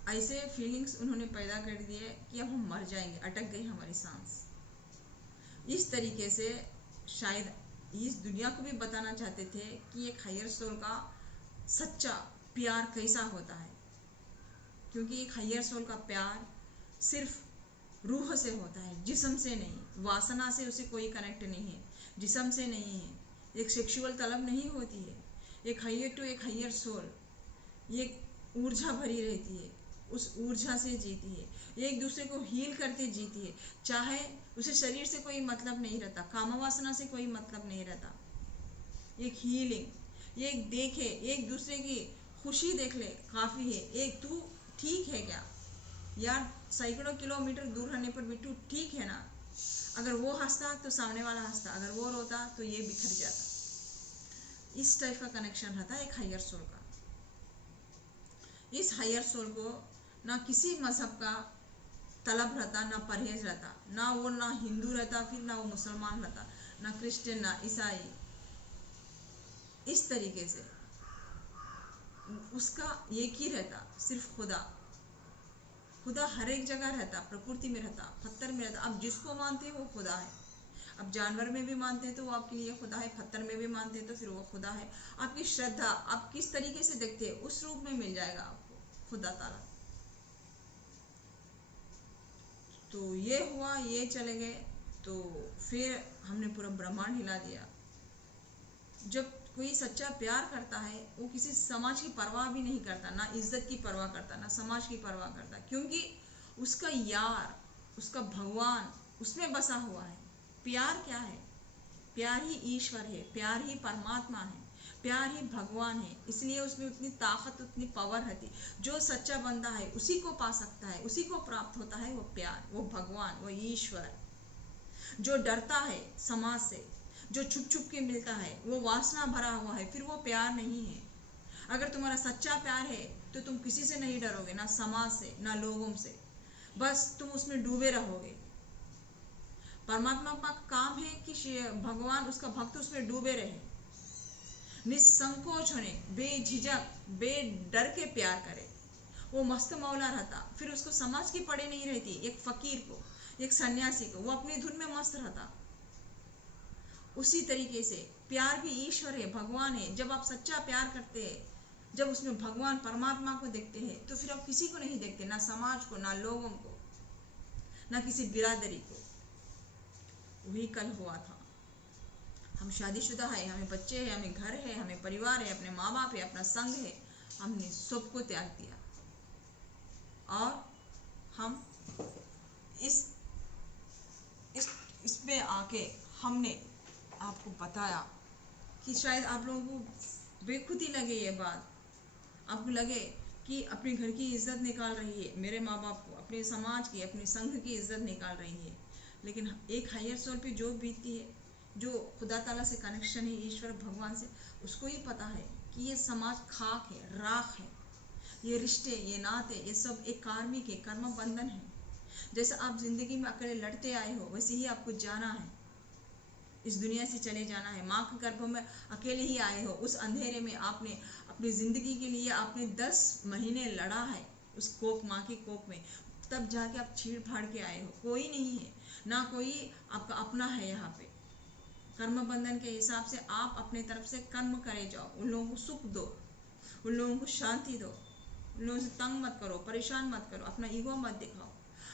ऐसे फीलिंग्स उन्होंने पैदा कर दिए कि अब हम मर जाएंगे, अटक गई हमारी सांस। इस तरीके से शायद इस दुनिया को भी बताना चाहते थे कि एक हायर सोल का सच्चा प्यार कैसा होता है, क्योंकि एक हायर सोल का प्यार सिर्फ रूह से होता है, जिस्म से नहीं, वासना से उसे कोई कनेक्ट नहीं है, जिस्म से नहीं है, एक सेक्सुअल तलब नहीं होती है। एक हायर टू एक हायर सोल, ये ऊर्जा भरी रहती है, उस ऊर्जा से जीती है, एक दूसरे को हील करते जीती है। चाहे उसे शरीर से कोई मतलब नहीं रहता, कामवासना से कोई मतलब नहीं रहता, एक हीलिंग, एक देखे, एक दूसरे की खुशी देख ले काफ़ी है। एक तू ठीक है क्या यार, सैकड़ों किलोमीटर दूर रहने पर भी तू ठीक है ना। अगर वो हंसता तो सामने वाला हंसता, अगर वो रोता तो ये बिखर जाता। इस टाइप का कनेक्शन रहता है एक हायर सोल का। इस हायर सोल को ना किसी मजहब का तलब रहता, ना परहेज रहता, ना हिंदू रहता, फिर ना वो मुसलमान रहता, ना क्रिश्चियन, ना ईसाई। इस तरीके से उसका एक ही रहता, सिर्फ खुदा। खुदा हर एक जगह रहता, प्रकृति में रहता, पत्थर में रहता। आप जिसको मानते हैं वो खुदा है। आप जानवर में भी मानते हैं तो वो आपके लिए खुदा है, पत्थर में भी मानते हैं तो फिर वो खुदा है। आपकी श्रद्धा आप किस तरीके से देखते हैं उस रूप में मिल जाएगा आपको खुदा ताला। तो ये हुआ, ये चले गए, तो फिर हमने पूरा ब्रह्मांड हिला दिया। जब कोई सच्चा प्यार करता है वो किसी समाज की परवाह भी नहीं करता, ना इज्जत की परवाह करता, ना समाज की परवाह करता, क्योंकि उसका यार, उसका भगवान उसमें बसा हुआ है। प्यार क्या है? प्यार ही ईश्वर है, प्यार ही परमात्मा है, प्यार ही भगवान है। इसलिए उसमें उतनी ताकत, उतनी पावर रहती। जो सच्चा बंदा है उसी को पा सकता है, उसी को प्राप्त होता है वो प्यार, वो भगवान, वो ईश्वर। जो डरता है समाज से, जो छुप छुप के मिलता है, वो वासना भरा हुआ है, फिर वो प्यार नहीं है। अगर तुम्हारा सच्चा प्यार है तो तुम किसी से नहीं डरोगे, ना समाज से, ना लोगों से, बस तुम उसमें डूबे रहोगे। परमात्मा का काम है कि भगवान, उसका भक्त उसमें डूबे रहे। निसंकोच होने, बेझिझक, बेडर के प्यार करे। वो मस्त मौला रहता, फिर उसको समाज की पड़े नहीं रहती। एक फकीर को, एक सन्यासी को, वो अपनी धुन में मस्त रहता। उसी तरीके से प्यार भी ईश्वर है, भगवान है। जब आप सच्चा प्यार करते हैं, जब उसमें भगवान परमात्मा को देखते हैं, तो फिर आप किसी को नहीं देखते, ना समाज को, ना लोगों को, ना किसी बिरादरी को। वही कल हुआ था। हम शादीशुदा है, हमें बच्चे हैं, हमें घर है, हमें परिवार है, अपने माँ बाप है, अपना संग है, हमने सबको त्याग दिया। और हम इस इस इसमें आके हमने आपको बताया कि शायद आप लोगों को बेखुदी लगे ये बात, आपको लगे कि अपने घर की इज्जत निकाल रही है, मेरे माँ बाप को, अपने समाज की, अपने संघ की इज्जत निकाल रही है। लेकिन एक हायर सोल पे जो बीतती है, जो खुदा ताला से कनेक्शन है, ईश्वर भगवान से, उसको ही पता है कि ये समाज खाक है, राख है। ये रिश्ते, ये नाते, ये सब एक कार्मिक है, कर्म बंधन है। जैसे आप जिंदगी में अकेले लड़ते आए हो, वैसे ही आपको जाना है, इस दुनिया से चले जाना है। माँ के गर्भ में अकेले ही आए हो, उस अंधेरे में आपने अपनी जिंदगी के लिए आपने 10 महीने लड़ा है उस कोख, माँ की कोख में, तब जाके आप छीड़ फाड़ के आए हो। कोई नहीं है, ना कोई आपका अपना है यहाँ पे। कर्म बंधन के हिसाब से आप अपने तरफ से कर्म करे जाओ, उन लोगों को सुख दो, उन लोगों को शांति दो, उन लोगों से तंग मत करो, परेशान मत करो, अपना ईगो मत दिखाओ,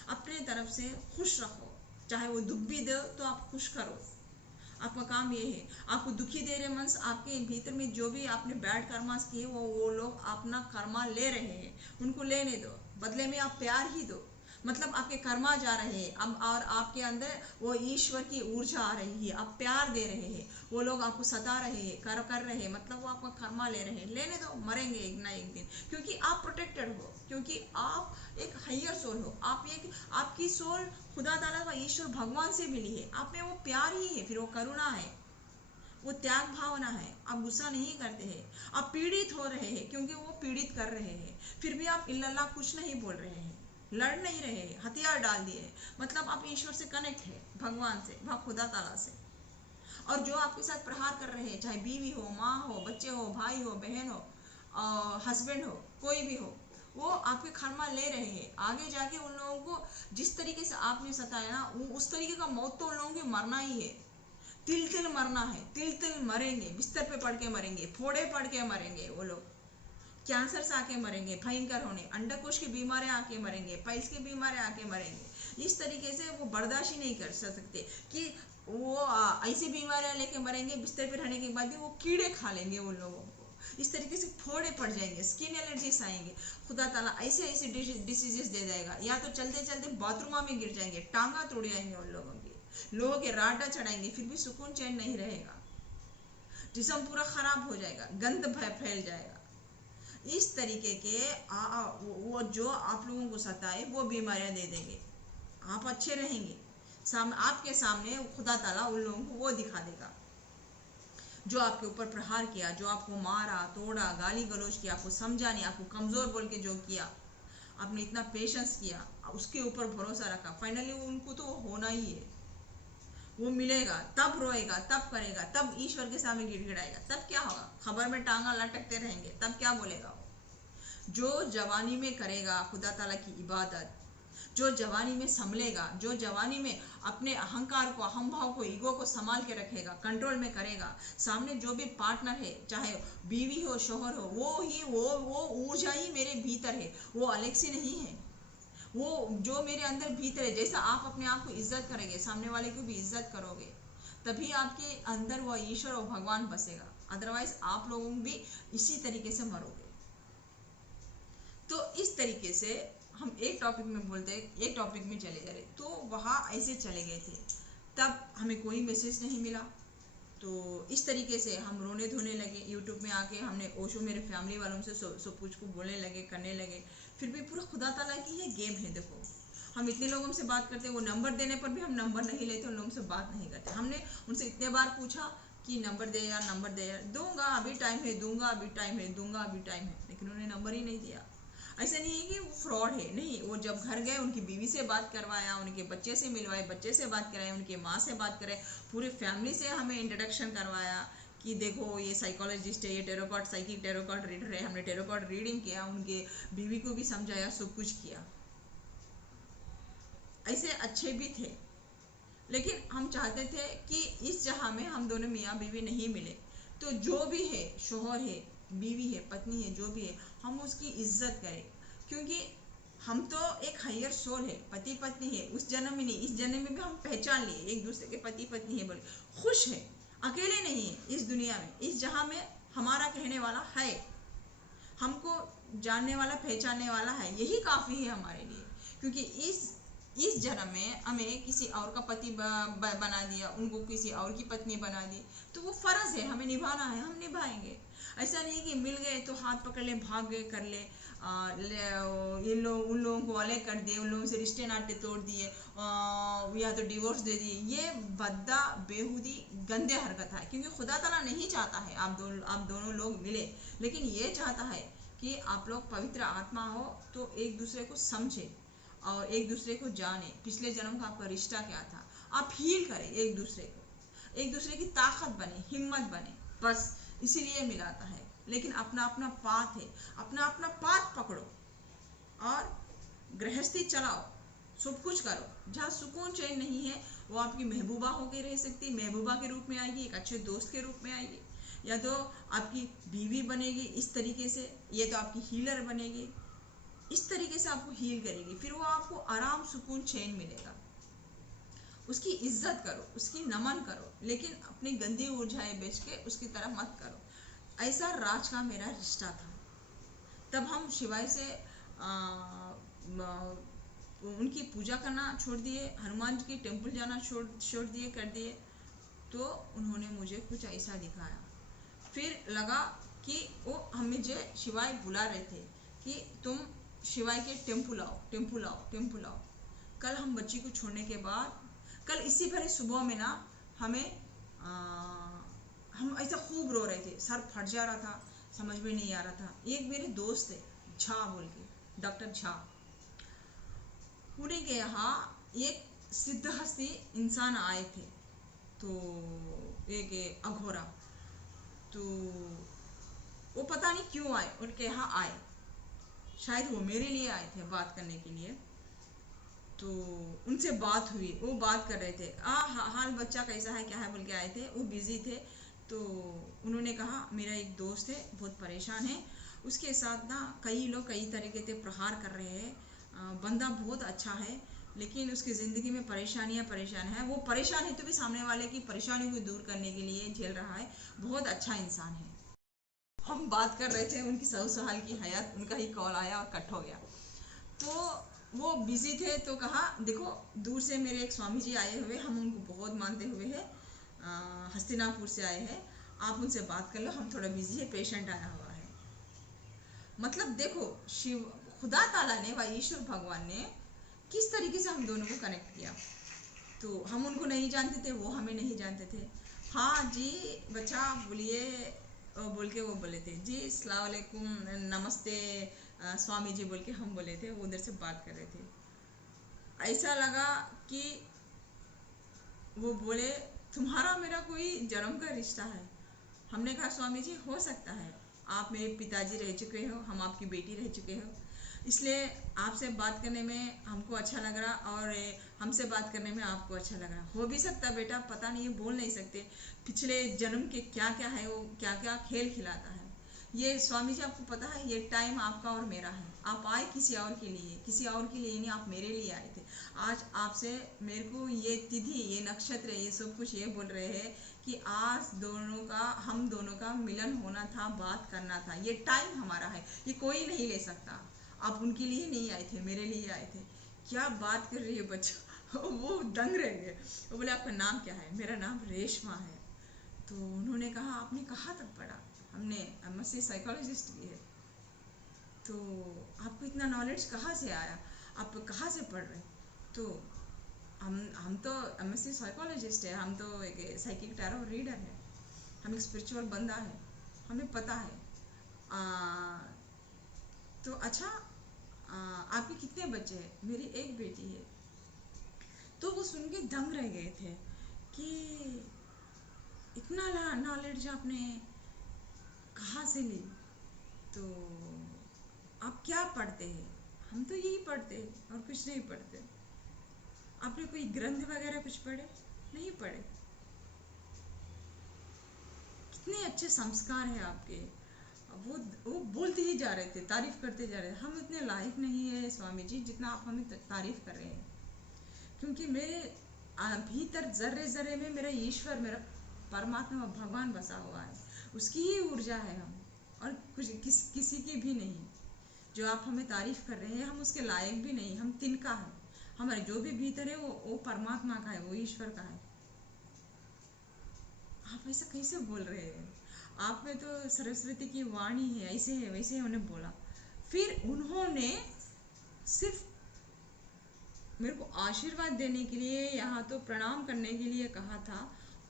अपने तरफ से खुश रखो। चाहे वो दुख भी दो तो आप खुश करो, आपका काम ये है। आपको दुखी दे रहे मन, आपके भीतर में जो भी आपने बैड कर्मास किए, वो लोग अपना कर्मा ले रहे हैं, उनको लेने दो, बदले में आप प्यार ही दो। मतलब आपके कर्मा जा रहे हैं अब, और आपके अंदर वो ईश्वर की ऊर्जा आ रही है, आप प्यार दे रहे हैं। वो लोग आपको सता रहे हैं, कर रहे हैं, मतलब वो आपका कर्मा ले रहे हैं, लेने दो, मरेंगे एक ना एक दिन, क्योंकि आप प्रोटेक्टेड हो, क्योंकि आप एक हायर सोल हो। आप एक, आपकी सोल खुदा ताला का, ईश्वर भगवान से मिली है, आप में वो प्यार ही है, फिर वो करुणा है, वो त्याग भावना है। आप गुस्सा नहीं करते हैं, आप पीड़ित हो रहे हैं क्योंकि वो पीड़ित कर रहे हैं, फिर भी आप इल्लल्लाह कुछ नहीं बोल रहे हैं, लड़ नहीं रहे हैं, हथियार डाल दिए, मतलब आप ईश्वर से कनेक्ट है, भगवान से, खुदा ताला से। और जो आपके साथ प्रहार कर रहे हैं, चाहे बीवी हो, माँ हो, बच्चे हो, भाई हो, बहन हो, हस्बैंड हो, कोई भी हो, वो आपके कर्मा ले रहे हैं। आगे जाके उन लोगों को जिस तरीके से आपने सताया ना, उस तरीके का मौत तो उन लोगों की मरना ही है, तिल तिल मरना है, तिल तिल मरेंगे, बिस्तर पे पड़ के मरेंगे, फोड़े पड़ के मरेंगे, वो लोग कैंसर से आके मरेंगे, भयंकर होने, अंडकोश की बीमारियां आके मरेंगे, पाइल्स की बीमारियां आके मरेंगे। इस तरीके से वो बर्दाश्त ही नहीं कर सकते कि वो ऐसी बीमारियां लेके मरेंगे, बिस्तर पे रहने के बाद भी वो कीड़े खा लेंगे उन लोगों को, इस तरीके से फोड़े पड़ जाएंगे, स्किन एलर्जीज आएंगे, खुदा ताला ऐसे ऐसे डिसीजेस दे जाएगा। या तो चलते चलते बाथरूम में गिर जाएंगे, टांगा तोड़ जाएंगे उन लोगों की, लोगों के राडा चढ़ाएंगे, फिर भी सुकून चैन नहीं रहेगा, जिस्म पूरा खराब हो जाएगा, गंद फैल जाएगा। इस तरीके के वो जो आप लोगों को सताए वो बीमारियां दे देंगे, आप अच्छे रहेंगे, आपके सामने खुदा ताला उन लोगों को वो दिखा देगा जो आपके ऊपर प्रहार किया, जो आपको मारा, तोड़ा, गाली गलौज किया, आपको समझा नहीं, आपको कमजोर बोल के जो किया, आपने इतना पेशेंस किया, उसके ऊपर भरोसा रखा, फाइनली उनको तो होना ही है, वो मिलेगा, तब रोएगा, तब करेगा, तब ईश्वर के सामने गिड़गिड़ाएगा, तब क्या होगा, खबर में टांगा लटकते रहेंगे, तब क्या बोलेगा वो? जो जवानी में करेगा खुदा ताला की इबादत, जो जवानी में संभलेगा, जो जवानी में अपने अहंकार को, अहम भाव को, ईगो को संभाल के रखेगा, कंट्रोल में करेगा, सामने जो भी पार्टनर है, चाहे बीवी हो, शोहर हो, वो ऊर्जा ही मेरे भीतर है, वो अलग से नहीं है, वो जो मेरे अंदर भीतर है। जैसा आप अपने आप को इज्जत करेंगे, सामने वाले को भी इज्जत करोगे, तभी आपके अंदर वो ईश्वर और भगवान बसेगा, अदरवाइज आप लोगों भी इसी तरीके से मरोगे। तो इस तरीके से हम एक टॉपिक में बोलते, एक टॉपिक में चले जा रहे, तो वहाँ ऐसे चले गए थे, तब हमें कोई मैसेज नहीं मिला, तो इस तरीके से हम रोने धोने लगे। यूट्यूब में आके हमने ओशो, मेरे फैमिली वालों से सब कुछ को बोलने लगे, करने लगे, फिर भी पूरा खुदा ताला की ये गेम है। देखो, हम इतने लोगों से बात करते, वो नंबर देने पर भी हम नंबर नहीं लेते, उन लोगों से बात नहीं करते। हमने उनसे इतने बार पूछा कि नंबर दे यार, नंबर दे यार, दूंगा अभी टाइम है, दूंगा अभी टाइम है, दूंगा अभी टाइम है, लेकिन उन्होंने नंबर ही नहीं दिया। ऐसा नहीं है कि वो फ्रॉड है, नहीं, वो जब घर गए उनकी बीवी से बात करवाया, उनके बच्चे से मिलवाए, बच्चे से बात कराए, उनके माँ से बात कराए, पूरे फैमिली से हमें इंट्रोडक्शन करवाया कि देखो ये साइकोलॉजिस्ट है, ये tarot card psychic tarot card reader है, हमने टेरो कार्ड रीडिंग किया, उनके बीवी को भी समझाया, सब कुछ किया, ऐसे अच्छे भी थे। लेकिन हम चाहते थे कि इस जहाँ में हम दोनों मियाँ बीवी नहीं मिले, तो जो भी है, शोहर है, बीवी है, पत्नी है, जो भी है, हम उसकी इज्जत करें, क्योंकि हम तो एक हायर सोल है, पति पत्नी है, उस जन्म में नहीं, इस जन्म में भी हम पहचान लिए एक दूसरे के पति पत्नी है बोले, खुश है, अकेले नहीं है इस दुनिया में, इस जहाँ में हमारा कहने वाला है, हमको जानने वाला पहचानने वाला है, यही काफ़ी है हमारे लिए। क्योंकि इस जन्म में हमें किसी और का पति बना दिया, उनको किसी और की पत्नी बना दी, तो वो फ़र्ज़ है, हमें निभाना है, हम निभाएंगे। ऐसा नहीं कि मिल गए तो हाथ पकड़ ले, भाग गए, कर ले, ये लोग उन लोगों को अलग कर दिए, उन लोगों से रिश्ते नाते तोड़ दिए, या तो डिवोर्स दे दिए। ये भद्दा बेहूदी गंदे हरकत है, क्योंकि खुदा ताला नहीं चाहता है आप दोनों लोग मिले, लेकिन ये चाहता है कि आप लोग पवित्र आत्मा हो तो एक दूसरे को समझे और एक दूसरे को जाने, पिछले जन्म का आपका रिश्ता क्या था, आप हील करें एक दूसरे को, एक दूसरे की ताकत बने, हिम्मत बने, बस इसीलिए मिलाता है। लेकिन अपना अपना पाथ है, अपना अपना पाथ पकड़ो और गृहस्थी चलाओ, सब कुछ करो। जहाँ सुकून चैन नहीं है, वो आपकी महबूबा होकर रह सकती, महबूबा के रूप में आएगी, एक अच्छे दोस्त के रूप में आएगी, या तो आपकी बीवी बनेगी इस तरीके से, ये तो आपकी हीलर बनेगी, इस तरीके से आपको हील करेगी, फिर वो आपको आराम सुकून चैन मिलेगा। उसकी इज्जत करो, उसकी नमन करो, लेकिन अपनी गंदी ऊर्जाएं बेच के उसकी तरफ मत करो। ऐसा राज का मेरा रिश्ता था। तब हम शिवाय से उनकी पूजा करना छोड़ दिए, हनुमान जी के टेम्पल जाना छोड़ दिए, कर दिए। तो उन्होंने मुझे कुछ ऐसा दिखाया, फिर लगा कि वो हमें जो शिवाय बुला रहे थे कि तुम शिवाय के टेम्पल आओ, टेम्पल आओ, टेम्पल आओ। कल हम बच्ची को छोड़ने के बाद, कल इसी भरे सुबह में ना, हमें हम ऐसा खूब रो रहे थे, सर फट जा रहा था, समझ में नहीं आ रहा था। एक मेरे दोस्त थे, झा बोल के, डॉक्टर झा, पुणे के यहाँ एक सिद्ध हस्ती इंसान आए थे, तो एक अघोरा, तो वो पता नहीं क्यों आए, उनके यहाँ आए, शायद वो मेरे लिए आए थे बात करने के लिए। तो उनसे बात हुई, वो बात कर रहे थे, हाल बच्चा कैसा है, क्या है बोल के आए थे, वो बिजी थे। तो उन्होंने कहा मेरा एक दोस्त है, बहुत परेशान है, उसके साथ ना कई लोग कई तरीके से प्रहार कर रहे हैं, बंदा बहुत अच्छा है, लेकिन उसकी ज़िंदगी में परेशानियाँ परेशान है, वो परेशान है तो भी सामने वाले की परेशानियों को दूर करने के लिए झेल रहा है, बहुत अच्छा इंसान है। हम बात कर रहे थे, उनकी 100 साल की हयात, उनका ही कॉल आया और कट हो गया। तो वो बिजी थे, तो कहा देखो दूर से मेरे एक स्वामी जी आए हुए, हम उनको बहुत मानते हुए हैं, हस्तिनापुर से आए हैं, आप उनसे बात कर लो, हम थोड़ा बिजी है, पेशेंट आया हुआ है। मतलब देखो, शिव खुदा ताला ने व ईश्वर भगवान ने किस तरीके से हम दोनों को कनेक्ट किया। तो हम उनको नहीं जानते थे, वो हमें नहीं जानते थे। हाँ जी बच्चा बोलिए, बोल के वो बोले थे जी अस्सलाम वालेकुम, नमस्ते स्वामी जी बोल के हम बोले थे, वो उधर से बात कर रहे थे। ऐसा लगा कि वो बोले तुम्हारा मेरा कोई जन्म का रिश्ता है। हमने कहा स्वामी जी हो सकता है, आप मेरे पिताजी रह चुके हो, हम आपकी बेटी रह चुके हो, इसलिए आपसे बात करने में हमको अच्छा लग रहा, और हमसे बात करने में आपको अच्छा लग रहा। हो भी सकता बेटा, पता नहीं, बोल नहीं सकते पिछले जन्म के क्या क्या है, वो क्या क्या खेल खिलाता है। ये स्वामी जी आपको पता है, ये टाइम आपका और मेरा है, आप आए किसी और के लिए, किसी और के लिए नहीं, आप मेरे लिए आए थे। आज आपसे मेरे को ये तिथि, ये नक्षत्र, ये सब कुछ ये बोल रहे हैं कि आज दोनों का, हम दोनों का मिलन होना था, बात करना था, ये टाइम हमारा है, ये कोई नहीं ले सकता। आप उनके लिए नहीं आए थे, मेरे लिए आए थे। क्या बात कर रही है बच्चा वो दंग रह गए। वो बोले आपका नाम क्या है? मेरा नाम रेशमा है। तो उन्होंने कहा आपने कहाँ तक पढ़ा? हमने एमएससी साइकोलॉजिस्ट की है। तो आपको इतना नॉलेज कहाँ से आया, आप कहाँ से पढ़ रहे? तो हम तो एमएससी साइकोलॉजिस्ट है, हम तो एक साइकिक टैरो रीडर है, हम एक स्पिरिचुअल बंदा है, हमें पता है। तो अच्छा, आपके कितने बच्चे हैं? मेरी एक बेटी है। तो वो सुन के दंग रह गए थे कि इतना नॉलेज आपने कहाँ से ली? तो आप क्या पढ़ते हैं? हम तो यही पढ़ते हैं और कुछ नहीं पढ़ते। आपने कोई ग्रंथ वगैरह कुछ पढ़े? नहीं पढ़े। कितने अच्छे संस्कार हैं आपके। वो बोलते ही जा रहे थे, तारीफ करते जा रहे थे। हम इतने लायक नहीं है स्वामी जी जितना आप हमें तारीफ कर रहे हैं, क्योंकि मेरे भीतर जर्रे जर्रे में मेरा ईश्वर, मेरा परमात्मा भगवान बसा हुआ है। उसकी ही ऊर्जा है हम, और कुछ किसी की भी नहीं। जो आप हमें तारीफ कर रहे हैं, हम उसके लायक भी नहीं, हम तिनका है। हमारे जो भी भीतर है वो परमात्मा का है, वो ईश्वर का है। आप ऐसा कैसे बोल रहे हैं? आप में तो सरस्वती की वाणी है वैसे है, उन्हें बोला। फिर उन्होंने सिर्फ मेरे को आशीर्वाद देने के लिए, यहाँ तो प्रणाम करने के लिए कहा था।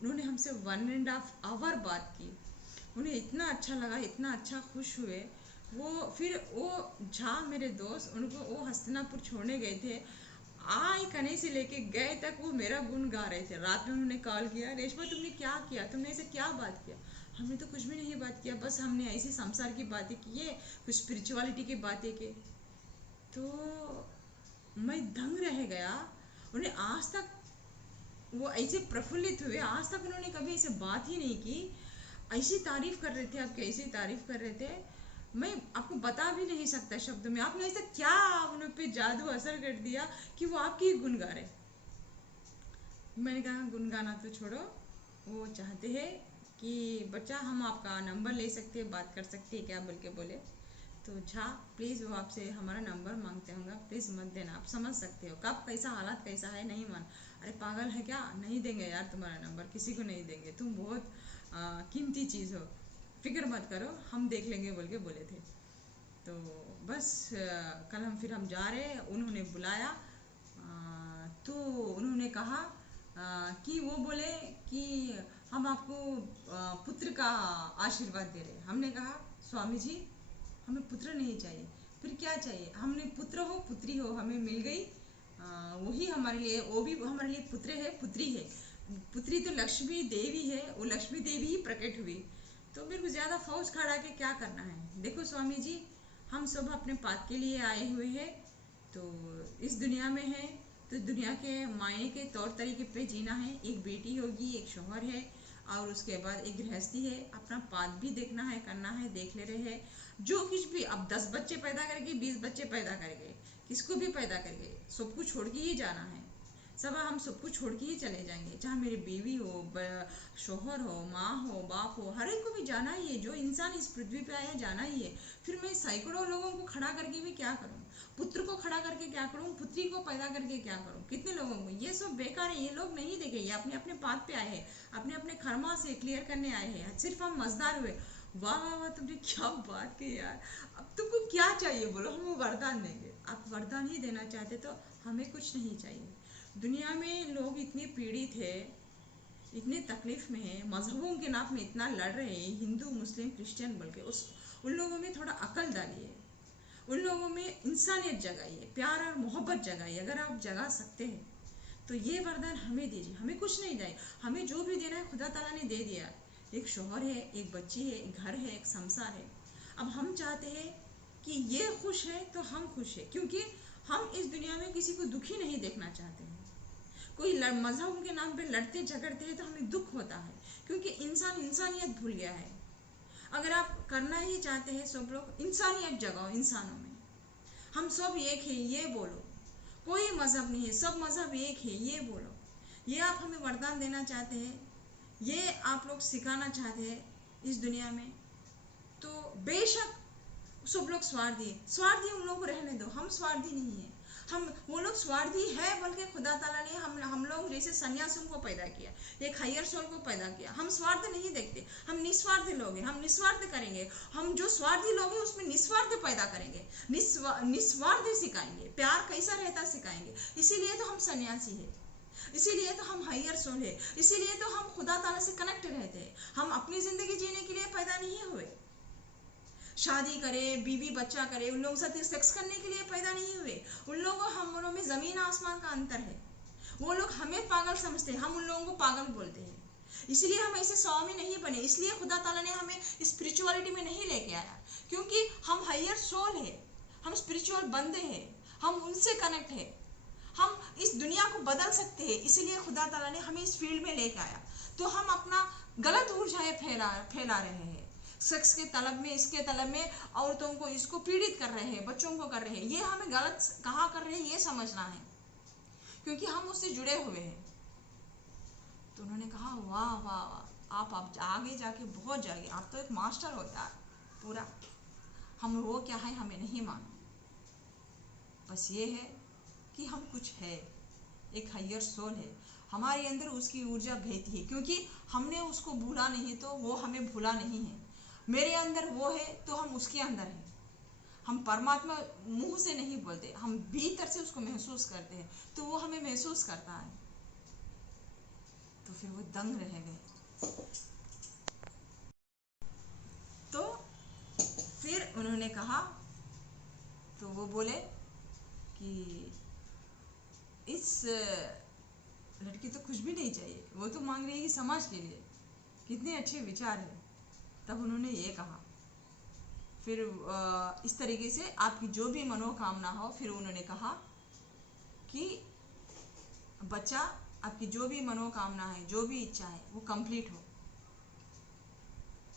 उन्होंने हमसे 1.5 आवर बात की। उन्हें इतना अच्छा लगा, इतना अच्छा खुश हुए। वो फिर वो झा मेरे दोस्त, उनको वो हस्तिनापुर छोड़ने गए थे, आई कने से लेके गए तक वो मेरा गुण गा रहे थे। रात में उन्होंने कॉल किया, रेशमा तुमने क्या किया, तुमने ऐसे क्या बात किया? हमने तो कुछ भी नहीं बात किया, बस हमने ऐसी संसार की बातें की है, कुछ स्पिरिचुअलिटी की बातें की। तो मैं दंग रह गया। उन्हें आज तक वो ऐसे प्रफुल्लित हुए, आज तक उन्होंने कभी ऐसे बात ही नहीं की। ऐसी तारीफ कर रहे थे, आप कैसी तारीफ कर रहे थे, मैं आपको बता भी नहीं सकता शब्द में। आपने ऐसा क्या उन पे जादू असर कर दिया कि वो आपकी ही गुण गा रहे। मैंने कहा गुनगाना तो छोड़ो, वो चाहते हैं कि बच्चा हम आपका नंबर ले सकते हैं, बात कर सकते हैं क्या, बोल के बोले। तो झा प्लीज़ वो आपसे हमारा नंबर मांगते होंगे, प्लीज़ मत देना, आप समझ सकते हो कब कैसा हालात कैसा है, नहीं मान। अरे पागल है क्या, नहीं देंगे यार तुम्हारा नंबर, किसी को नहीं देंगे, तुम बहुत कीमती चीज़ हो, फिक्र मत करो, हम देख लेंगे, बोल के बोले थे। तो बस कल हम जा रहे, उन्होंने बुलाया। तो उन्होंने कहा कि वो बोले कि हम आपको पुत्र का आशीर्वाद दे रहे हैं। हमने कहा स्वामी जी हमें पुत्र नहीं चाहिए, फिर क्या चाहिए? हमने पुत्र हो पुत्री हो हमें मिल गई, वही हमारे लिए, वो भी हमारे लिए पुत्र है पुत्री है। पुत्री तो लक्ष्मी देवी है, वो लक्ष्मी देवी ही प्रकट हुई। तो मेरे को ज़्यादा फौज खड़ा के क्या करना है? देखो स्वामी जी, हम सब अपने पाप के लिए आए हुए हैं। तो इस दुनिया में है तो दुनिया के मायने के तौर तरीके पे जीना है। एक बेटी होगी, एक शौहर है, और उसके बाद एक गृहस्थी है। अपना पात भी देखना है, करना है, देख ले रहे हैं। जो कुछ भी, अब 10 बच्चे पैदा करके, 20 बच्चे पैदा करके, किसको भी पैदा करके सब कुछ छोड़ के ही जाना है। सब हम सब कुछ छोड़ के ही चले जाएंगे, चाहे मेरी बीवी हो, शोहर हो, माँ हो, बाप हो, हर एक को भी जाना ही है। जो इंसान इस पृथ्वी पे आया जाना ही है। फिर मैं सैकड़ों लोगों को खड़ा करके भी क्या करूँ? पुत्र को खड़ा करके क्या करूँ? पुत्री को पैदा करके क्या करूँ? कितने लोगों को? ये सब बेकार है, ये लोग नहीं देखे, ये अपने अपने पाथ पे आए हैं, अपने अपने कर्मा से क्लियर करने आए हैं। सिर्फ हम मजदार हुए। वाह वाह वाह, तुमने क्या बात की यार। अब तुमको क्या चाहिए बोलो, हम वरदान देंगे। आप वरदान ही देना चाहते तो हमें कुछ नहीं चाहिए। दुनिया में लोग इतने पीड़ित है, इतने तकलीफ में है, मजहबों के नाम में इतना लड़ रहे हैं, हिंदू मुस्लिम क्रिश्चियन बोल के। उस उन लोगों में थोड़ा अकल डालिए, उन लोगों में इंसानियत जगाइए, प्यार और मोहब्बत जगाइए। अगर आप जगा सकते हैं तो ये वरदान हमें दीजिए। हमें कुछ नहीं चाहिए, हमें जो भी देना है खुदा ताला ने दे दिया। एक शौहर है, एक बच्ची है, एक घर है, एक संसार है। अब हम चाहते हैं कि ये खुश है तो हम खुश है, क्योंकि हम इस दुनिया में किसी को दुखी नहीं देखना चाहते हैं। कोई मजहब के नाम पे लड़ते झगड़ते हैं तो हमें दुख होता है, क्योंकि इंसान इंसानियत भूल गया है। अगर आप करना ही चाहते हैं, सब लोग इंसानियत जगाओ इंसानों में। हम सब एक है ये बोलो, कोई मजहब नहीं है, सब मजहब एक है ये बोलो। ये आप हमें वरदान देना चाहते हैं, ये आप लोग सिखाना चाहते हैं इस दुनिया में। तो बेशक सब लोग स्वार्थी उन लोगों को रहने दो, हम स्वार्थी नहीं है। हम वो लोग स्वार्थी है बल्कि खुदा ताला ने हम लोग जैसे सन्यासियों को पैदा किया, एक हायर सोल को पैदा किया। हम स्वार्थ नहीं देखते, हम निस्वार्थ लोग हैं, हम निस्वार्थ करेंगे। हम जो स्वार्थी लोग हैं उसमें निस्वार्थ पैदा करेंगे, निस्वार्थ सिखाएंगे, प्यार कैसा रहता सिखाएंगे। इसीलिए तो हम सन्यासी है, इसीलिए तो हम हायर सोल है, इसीलिए तो हम खुदा ताला से कनेक्ट रहते हैं। हम अपनी जिंदगी जीने के लिए पैदा नहीं हुए, शादी करे, बीवी बच्चा करे, उन लोगों के साथ सेक्स करने के लिए पैदा नहीं हुए। उन लोगों हम में जमीन आसमान का अंतर है। वो लोग हमें पागल समझते हैं, हम उन लोगों को पागल बोलते हैं। इसलिए हम ऐसे स्वामी नहीं बने, इसलिए खुदा ताला ने हमें स्पिरिचुअलिटी में नहीं लेके आया, क्योंकि हम हायर सोल है, हम स्पिरिचुअल बंदे हैं, हम उनसे कनेक्ट है, हम इस दुनिया को बदल सकते हैं। इसीलिए खुदा ताला ने हमें इस फील्ड में लेके आया। तो हम अपना गलत ऊर्जाएं फैला रहे हैं, सेक्स के तलब में, इसके तलब में, औरतों को इसको पीड़ित कर रहे हैं, बच्चों को कर रहे हैं। ये हमें गलत कहाँ कर रहे हैं ये समझना है, क्योंकि हम उससे जुड़े हुए हैं। तो उन्होंने कहा वाह वाह वाह, आप आगे जाके बहुत जाएंगे, आप तो एक मास्टर होता है पूरा। हम वो क्या है हमें नहीं मानो, बस ये है कि हम कुछ है, एक हायर सोल है हमारे अंदर, उसकी ऊर्जा बहती है, क्योंकि हमने उसको भूला नहीं तो वो हमें भूला नहीं है। मेरे अंदर वो है तो हम उसके अंदर हैं। हम परमात्मा मुंह से नहीं बोलते, हम भीतर से उसको महसूस करते हैं, तो वो हमें महसूस करता है। तो फिर वो दंग रह गए। तो फिर उन्होंने कहा, तो वो बोले कि इस लड़की तो कुछ भी नहीं चाहिए, वो तो मांग रही है समाज के लिए, कितने अच्छे विचार है। तब उन्होंने ये कहा, फिर इस तरीके से आपकी जो भी मनोकामना हो, फिर उन्होंने कहा कि बच्चा आपकी जो भी मनोकामना है, जो भी इच्छा है, वो कंप्लीट हो,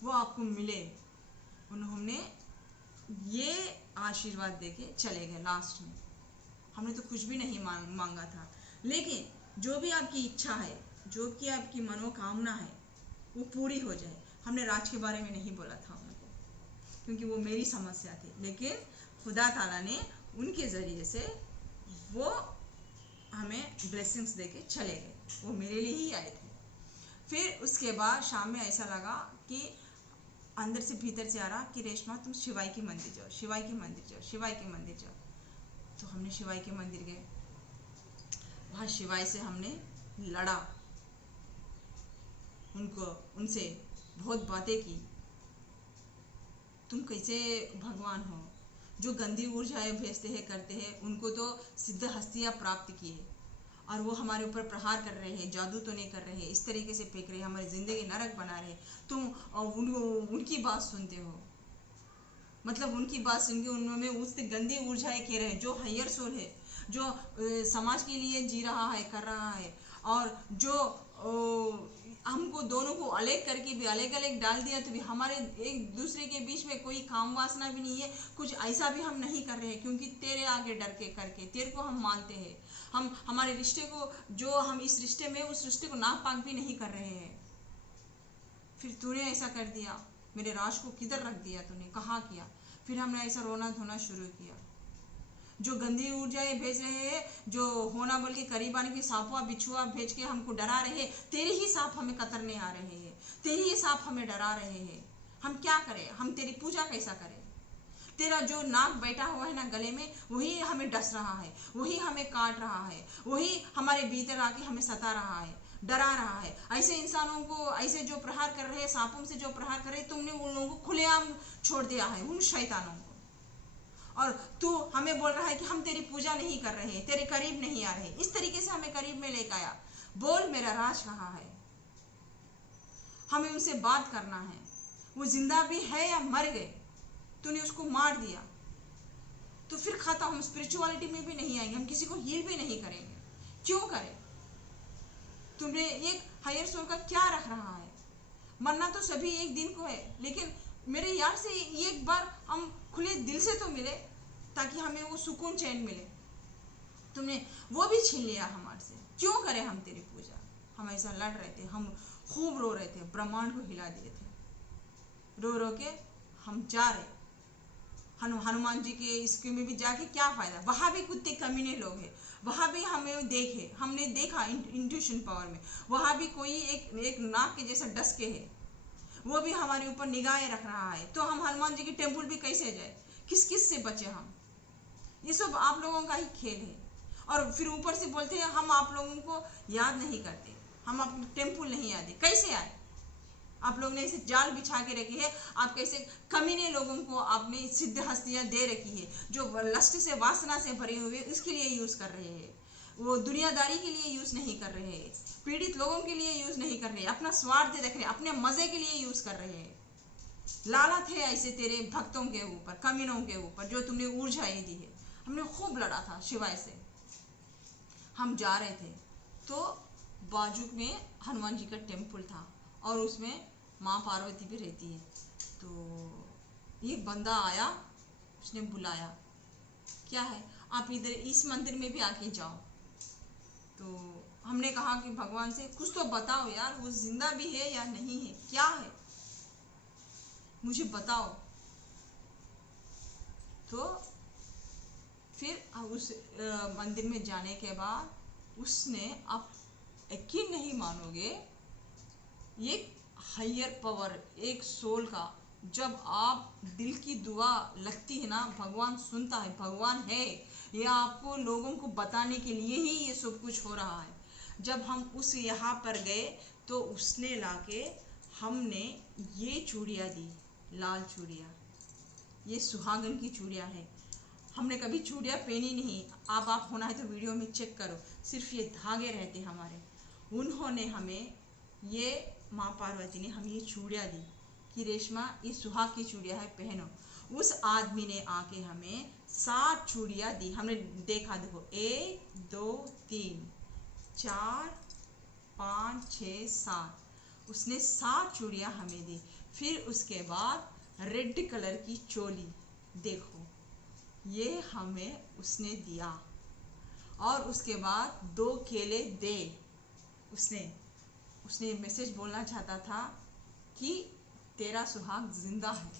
वो आपको मिले। उन्होंने ये आशीर्वाद देके चले गए। लास्ट में हमने तो कुछ भी नहीं मांगा था, लेकिन जो भी आपकी इच्छा है, जो कि आपकी मनोकामना है, वो पूरी हो जाए। हमने राज के बारे में नहीं बोला था उनको, क्योंकि वो मेरी समस्या थी, लेकिन खुदा ताला ने उनके ज़रिए से वो हमें ब्लेसिंग्स देके चले गए, वो मेरे लिए ही आए थे। फिर उसके बाद शाम में ऐसा लगा कि अंदर से भीतर से आ रहा कि रेशमा तुम शिवाई के मंदिर जाओ, शिवाई के मंदिर जाओ, शिवाई के मंदिर जाओ। तो हमने शिवाई के मंदिर गए, वहाँ शिवाई से हमने लड़ा, उनसे बहुत बातें की। तुम कैसे भगवान हो, जो गंदी ऊर्जाएं भेजते हैं करते हैं, उनको तो सिद्ध हस्तियाँ प्राप्त किए, और वो हमारे ऊपर प्रहार कर रहे हैं, जादू तो नहीं कर रहे हैं, इस तरीके से फेंक रहे हैं, हमारी ज़िंदगी नरक बना रहे हैं। तुम उनकी बात सुनते हो, मतलब उनकी बात सुन के उनमें उस गंदी ऊर्जाएं कह रहे हैं। जो हायर सोल है, जो समाज के लिए जी रहा है, कर रहा है, और जो हमको दोनों को अलग करके भी अलग अलग डाल दिया, तो भी हमारे एक दूसरे के बीच में कोई काम वासना भी नहीं है, कुछ ऐसा भी हम नहीं कर रहे हैं, क्योंकि तेरे आगे डर के करके तेरे को हम मानते हैं। हम हमारे रिश्ते को, जो हम इस रिश्ते में, उस रिश्ते को नापाक भी नहीं कर रहे हैं। फिर तूने ऐसा कर दिया, मेरे राज को किधर रख दिया तूने, कहाँ किया। फिर हमने ऐसा रोना धोना शुरू किया। जो गंदी ऊर्जाएं भेज रहे हैं, जो होना बोल के करीब आने की सांपवा बिछुआ भेज के हमको डरा रहे हैं, तेरे ही सांप हमें कतरने आ रहे हैं, तेरे ही सांप हमें डरा रहे हैं। हम क्या करें, हम तेरी पूजा कैसा करें। तेरा जो नाक बैठा हुआ है ना गले में, वही हमें डस रहा है, वही हमें काट रहा है, वही हमारे भीतर आके हमें सता रहा है, डरा रहा है। ऐसे इंसानों को, ऐसे जो प्रहार कर रहे हैं, सांपों से जो प्रहार कर रहे हैं, तुमने उन लोगों को खुलेआम छोड़ दिया है, उन शैतानों को। और तू हमें बोल रहा है कि हम तेरी पूजा नहीं कर रहे, तेरे करीब नहीं आ रहे। इस तरीके से हमें करीब में लेकर आया। बोल मेरा राज कहाँ है, हमें उनसे बात करना है। वो जिंदा भी है या मर गए, तूने उसको मार दिया तो फिर खाता। हम स्पिरिचुअलिटी में भी नहीं आएंगे, हम किसी को हील भी नहीं करेंगे। क्यों करें, तुमने एक हायर सोल का क्या रख रहा है। मरना तो सभी एक दिन को है, लेकिन मेरे यार से एक बार हम खुले दिल से तो मिले, ताकि हमें वो सुकून चैन मिले। तुमने वो भी छीन लिया हमारे से। क्यों करें हम तेरी पूजा। हम ऐसा लड़ रहे थे, हम खूब रो रहे थे, ब्रह्मांड को हिला दिए थे। रो रो के हम जा रहे हनुमान जी के इसके में भी जाके क्या फायदा। वहां भी कुत्ते कमीने लोग हैं, वहां भी हमने देखा इंट्यूशन पावर में, वहां भी कोई एक नाक के जैसा डस के है, वो भी हमारे ऊपर निगाहें रख रहा है। तो हम हनुमान जी की टेम्पल भी कैसे जाए, किस किस से बचे हम। ये सब आप लोगों का ही खेल है। और फिर ऊपर से बोलते हैं हम आप लोगों को याद नहीं करते, हम अपने टेम्पल नहीं आते। कैसे आए, आप लोग ने इसे जाल बिछा के रखी है। आप कैसे कमीने लोगों को आपने सिद्ध हस्तियां दे रखी है, जो लस्ट से, वासना से भरे हुए, उसके लिए यूज कर रहे हैं। वो दुनियादारी के लिए यूज़ नहीं कर रहे, पीड़ित लोगों के लिए यूज़ नहीं कर रहे, अपना स्वार्थ देख रहे, अपने मज़े के लिए यूज़ कर रहे हैं। लालच है ऐसे तेरे भक्तों के ऊपर, कमीनों के ऊपर, जो तुमने ऊर्जाएं दी है। हमने खूब लड़ा था शिवाय से। हम जा रहे थे तो बाजू में हनुमान जी का टेम्पल था और उसमें माँ पार्वती भी रहती है। तो एक बंदा आया, उसने बुलाया, क्या है आप इधर इस मंदिर में भी आके जाओ। तो हमने कहा कि भगवान से कुछ तो बताओ यार, वो जिंदा भी है या नहीं है, क्या है मुझे बताओ। तो फिर उस मंदिर में जाने के बाद उसने, आप यकीन नहीं मानोगे, एक हायर पावर, एक सोल का, जब आप दिल की दुआ लगती है ना, भगवान सुनता है, भगवान है। ये आपको लोगों को बताने के लिए ही ये सब कुछ हो रहा है। जब हम उस यहाँ पर गए तो उसने लाके हमने ये चूड़ियाँ दी, लाल चूड़ियाँ, ये सुहागन की चूड़ियाँ है। हमने कभी चूड़ियाँ पहनी नहीं, आप होना है तो वीडियो में चेक करो, सिर्फ ये धागे रहते हमारे। उन्होंने हमें ये, माँ पार्वती ने हमें ये चूड़ियाँ दी कि रेशमा ये सुहाग की चूड़ियाँ है, पहनो। उस आदमी ने आके हमें 7 चूड़ियाँ दी। हमने देखा, देखो 1 2 3 4 5 6 7, उसने 7 चूड़ियाँ हमें दी। फिर उसके बाद रेड कलर की चोली, देखो ये हमें उसने दिया। और उसके बाद 2 केले दे। उसने मैसेज बोलना चाहता था कि तेरा सुहाग जिंदा है,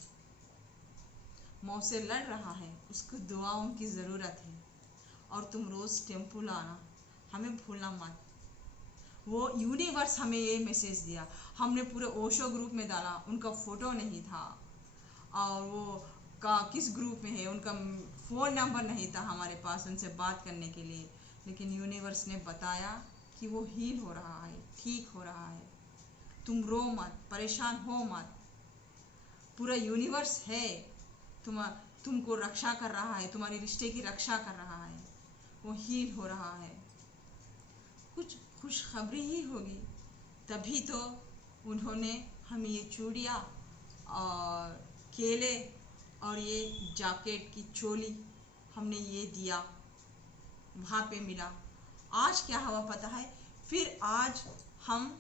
मौत से लड़ रहा है, उसको दुआओं की ज़रूरत है, और तुम रोज़ टेम्पल आना, हमें भूलना मत। वो यूनिवर्स हमें ये मैसेज दिया। हमने पूरे ओशो ग्रुप में डाला, उनका फ़ोटो नहीं था, और वो का किस ग्रुप में है उनका फ़ोन नंबर नहीं था हमारे पास उनसे बात करने के लिए। लेकिन यूनिवर्स ने बताया कि वो हील हो रहा है, ठीक हो रहा है, तुम रो मत, परेशान हो मत, पूरा यूनिवर्स है, तुमको रक्षा कर रहा है, तुम्हारे रिश्ते की रक्षा कर रहा है, वो हील हो रहा है। कुछ खुशखबरी ही होगी, तभी तो उन्होंने हमें ये चूड़ियाँ और केले और ये जैकेट की चोली हमने ये दिया, वहाँ पे मिला। आज क्या हुआ पता है, फिर आज हम,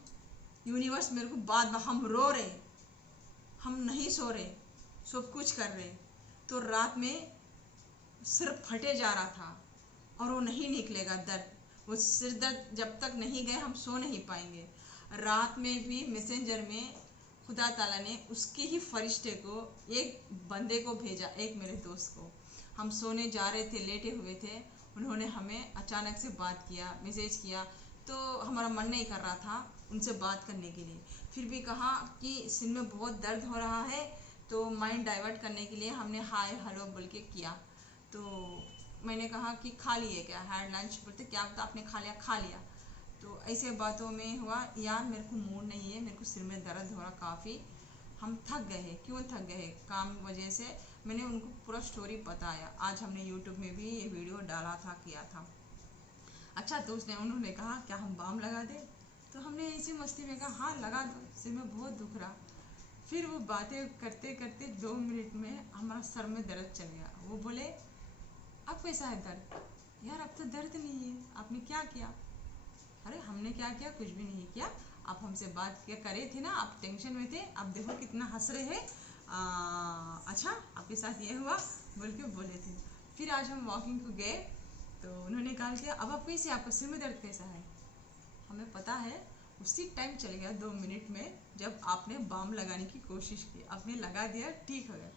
यूनिवर्स मेरे को हम रो रहे, हम नहीं सो रहे, सब कुछ कर रहे, तो रात में सिर फटे जा रहा था और वो नहीं निकलेगा दर्द, वो सिर दर्द जब तक नहीं गए हम सो नहीं पाएंगे। रात में भी मैसेंजर में खुदा ताला ने उसके ही फरिश्ते को, एक बंदे को भेजा, एक मेरे दोस्त को। हम सोने जा रहे थे, लेटे हुए थे, उन्होंने हमें अचानक से बात किया, मैसेज किया, तो हमारा मन नहीं कर रहा था उनसे बात करने के लिए। फिर भी कहा कि सिर में बहुत दर्द हो रहा है, तो माइंड डाइवर्ट करने के लिए हमने हाय हेलो बोल के किया। तो मैंने कहा कि खा लिए क्या, हैड लंच, बोलते क्या बता आपने खा लिया, खा लिया। तो ऐसे बातों में हुआ, यार मेरे को मूड नहीं है, मेरे को सिर में दर्द हो रहा काफ़ी, हम थक गए हैं। क्यों थक गए हैं, काम वजह से। मैंने उनको पूरा स्टोरी बताया, आज हमने यूट्यूब में भी ये वीडियो डाला था, किया था। अच्छा, तो उन्होंने कहा क्या हम बाम लगा दे, तो हमने इसी मस्ती में कहा हाँ लगा दो, सिर में बहुत दुख रहा। फिर वो बातें करते करते 2 मिनट में हमारा सर में दर्द चल गया। वो बोले अब कैसा है दर्द, यार अब तो दर्द नहीं है, आपने क्या किया। अरे हमने क्या किया, कुछ भी नहीं किया, आप हमसे बात क्या करे थे ना, आप टेंशन में थे, आप देखो कितना हंस रहे हैं, अच्छा आपके साथ ये हुआ बोल के बोले थे। फिर आज हम वॉकिंग को गए तो उन्होंने कहा कि अब आप कैसे, आपका सिर में दर्द कैसा है। हमें पता है उसी टाइम चल गया 2 मिनट में, जब आपने बाम लगाने की कोशिश की, आपने लगा दिया, ठीक हो गया।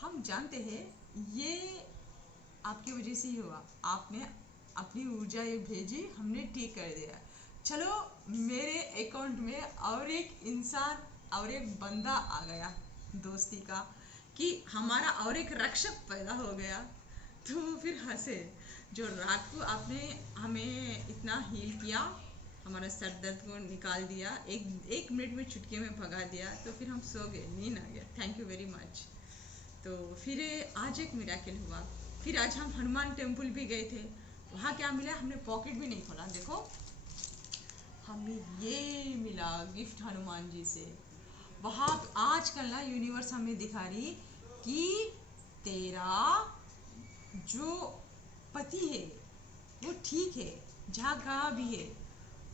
हम जानते हैं ये आपकी वजह से ही हुआ, आपने अपनी ऊर्जा ये भेजी, हमने ठीक कर दिया। चलो मेरे अकाउंट में और एक इंसान और एक बंदा आ गया दोस्ती का, कि हमारा और एक रक्षक पैदा हो गया। तो फिर हंसे, जो रात को आपने हमें इतना हील किया, हमारा सर दर्द को निकाल दिया, एक मिनट में चुटकी में भगा दिया, तो फिर हम सो गए, नींद आ गया, थैंक यू वेरी मच। तो फिर आज एक मिरेकल हुआ। फिर आज हम हनुमान टेम्पल भी गए थे, वहाँ क्या मिला, हमने पॉकेट भी नहीं खोला, देखो हमें ये मिला गिफ्ट हनुमान जी से। वहाँ आजकल ना यूनिवर्स हमें दिखा रही कि तेरा जो पति है वो ठीक है, जहाँ कहाँ भी है,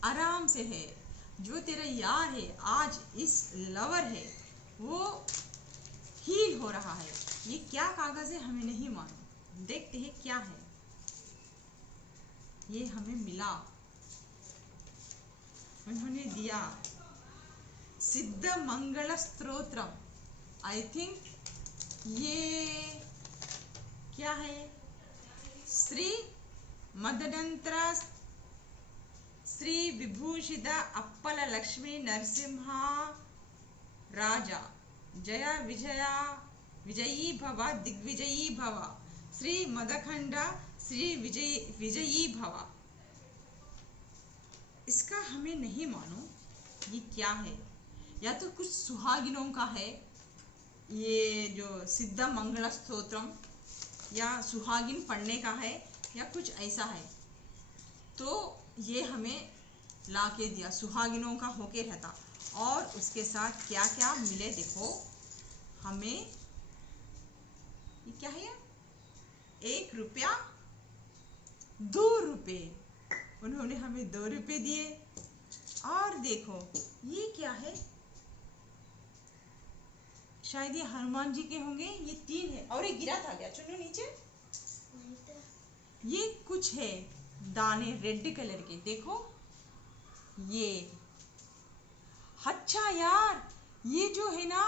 आराम से है। जो तेरा यार है, आज इस लवर है, वो हील हो रहा है। ये क्या कागज है हमें नहीं मालूम, देखते हैं क्या है। ये हमें मिला, उन्होंने दिया सिद्ध मंगल स्तोत्रम। आई थिंक ये क्या है, श्री मदनंतर श्री विभूषित अप्पल लक्ष्मी नरसिंहा राजा जय विजया विजयी भव दिग्विजयी भव, श्री मदखंड श्री विजयी भव। इसका हमें नहीं मालूम ये क्या है, या तो कुछ सुहागिनों का है ये जो सिद्ध मंगल स्तोत्रम, या सुहागिन पढ़ने का है, या कुछ ऐसा है। तो ये हमें ला के दिया, सुहागिनों का होके रहता। और उसके साथ क्या क्या मिले देखो हमें, ये क्या है, 1 रुपया 2 रुपये, उन्होंने हमें 2 रुपये दिए। और देखो ये क्या है, शायद ये हनुमान जी के होंगे, ये 3 है। और ये गिरा था क्या चुन्नू नीचे, ये कुछ है दाने रेड कलर के, देखो ये। अच्छा यार, ये जो है ना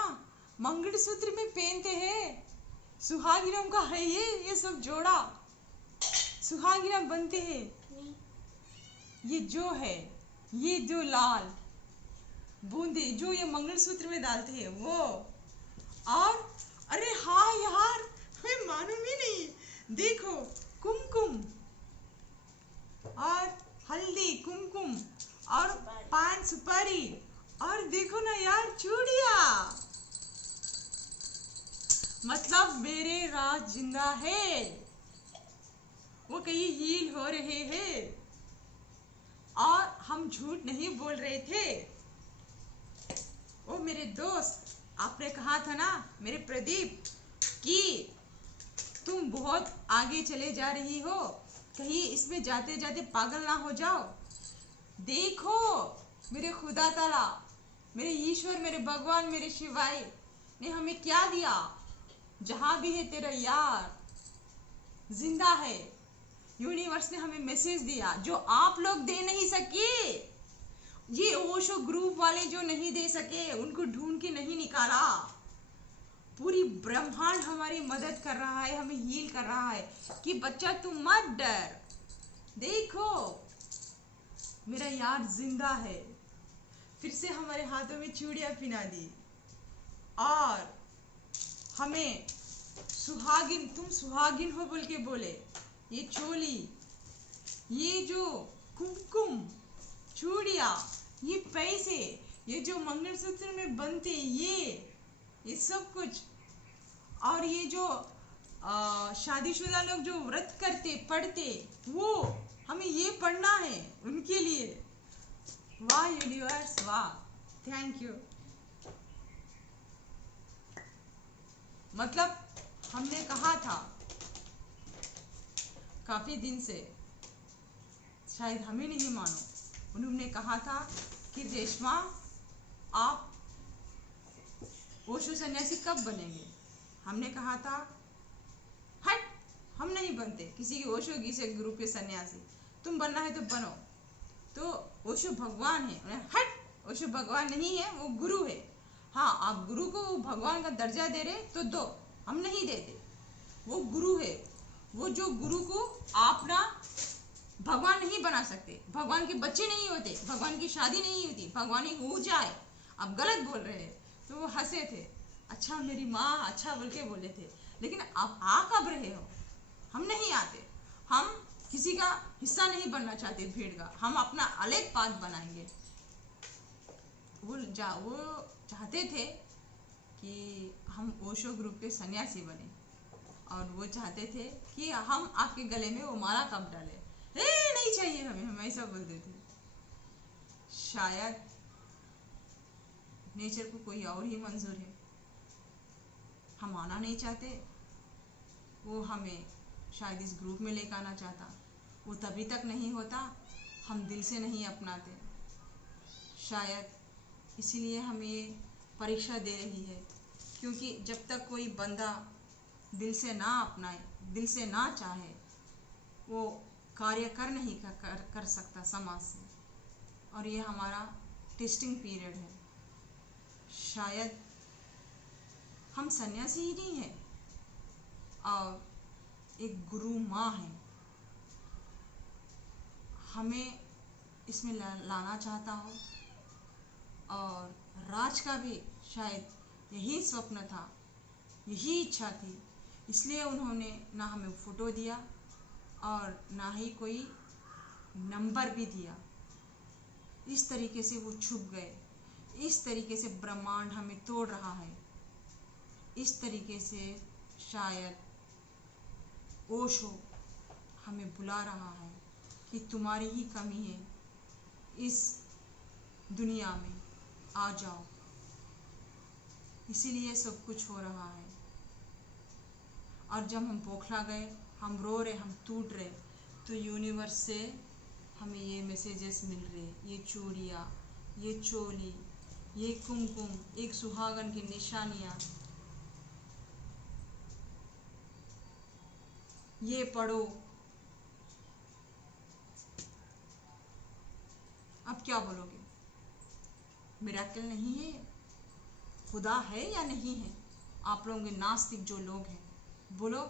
मंगलसूत्र में पहनते हैं, सुहागिनों का है ये सब जोड़ा सुहागिना बनते हैं। ये जो है, ये जो लाल बूंदे जो ये मंगलसूत्र में डालते हैं वो। और अरे हाँ यार, हमें मालूम ही नहीं, देखो कुमकुम और हल्दी, कुमकुम और पान सुपारी, और देखो ना यार चूड़िया। मतलब मेरे राज जिंदा है, वो कहीं हील हो रहे हैं, और हम झूठ नहीं बोल रहे थे। ओ मेरे दोस्त, आपने कहा था ना मेरे प्रदीप कि तुम बहुत आगे चले जा रही हो, कहीं इसमें जाते जाते पागल ना हो जाओ। देखो मेरे खुदा ताला, मेरे ईश्वर, मेरे भगवान, मेरे शिवाय ने हमें क्या दिया। जहां भी है तेरा यार जिंदा है। यूनिवर्स ने हमें मैसेज दिया जो आप लोग दे नहीं सके, ये ओशो ग्रुप वाले जो नहीं दे सके, उनको ढूंढ के नहीं निकाला। पूरी ब्रह्मांड हमारी मदद कर रहा है, हमें हील कर रहा है कि बच्चा तुम मत डर। देखो मेरा यार जिंदा है। फिर से हमारे हाथों में चूड़ियां पहना दी, और हमें सुहागिन, तुम सुहागिन हो बोल के बोले। ये चोली, ये जो कुमकुम, चूड़िया, ये पैसे, ये जो मंगलसूत्र में बनते ये सब कुछ। और ये जो शादीशुदा लोग जो व्रत करते पढ़ते, वो हमें ये पढ़ना है उनके लिए। वाह यूनिवर्स वाह, थैंक यू। मतलब हमने कहा था काफी दिन से, शायद हमें नहीं मानो, उन्होंने कहा था कि रेशमा आप ओशो सन्यासी कब बनेंगे। हमने कहा था हट, हम नहीं बनते किसी के ओशो गीसे ग्रुप के सन्यासी, तुम बनना है तो बनो। तो ओशो भगवान है, हट ओशो भगवान नहीं है, वो गुरु है। हाँ आप गुरु को भगवान का दर्जा दे रहे तो दो, हम नहीं देते। वो गुरु है, वो जो गुरु को आप ना भगवान नहीं बना सकते। भगवान के बच्चे नहीं होते, भगवान की शादी नहीं होती, भगवान एक ऊर्जा है। आप गलत बोल रहे हैं। तो वो हंसे थे, अच्छा मेरी माँ अच्छा बोल के बोले थे, लेकिन आप आ कब रहे हो। हम नहीं आते, हम किसी का हिस्सा नहीं बनना चाहते भीड़ का, हम अपना अलग पाथ बनाएंगे। वो चाहते थे कि हम ओशो ग्रुप के सन्यासी बने, और वो चाहते थे कि हम आपके गले में वो माला कब डालें। नहीं चाहिए हमें, हम ऐसा बोलते थे। शायद नेचर को कोई और ही मंजूर है, हम आना नहीं चाहते, वो हमें शायद इस ग्रुप में लेकर आना चाहता, वो तभी तक नहीं होता, हम दिल से नहीं अपनाते, शायद इसीलिए हम ये परीक्षा दे रही है, क्योंकि जब तक कोई बंदा दिल से ना अपनाए, दिल से ना चाहे, वो कार्य कर सकता समाज से। और ये हमारा टेस्टिंग पीरियड है। शायद हम सन्यासी ही नहीं हैं और एक गुरु माँ है, हमें इसमें लाना चाहता हो। और राज का भी शायद यही स्वप्न था, यही इच्छा थी, इसलिए उन्होंने ना हमें फ़ोटो दिया और ना ही कोई नंबर भी दिया। इस तरीके से वो छुप गए, इस तरीके से ब्रह्मांड हमें तोड़ रहा है, इस तरीके से शायद ओशो हमें बुला रहा है कि तुम्हारी ही कमी है, इस दुनिया में आ जाओ। इसीलिए सब कुछ हो रहा है। और जब हम बौखला गए, हम रो रहे, हम टूट रहे, तो यूनिवर्स से हमें ये मैसेजेस मिल रहे, ये चूड़ियाँ, ये चोली, ये कुमकुम, एक सुहागन की निशानियाँ, ये पढ़ो। अब क्या बोलोगे? मिरेकल नहीं है? खुदा है या नहीं है? आप लोगों के नास्तिक जो लोग हैं, बोलो।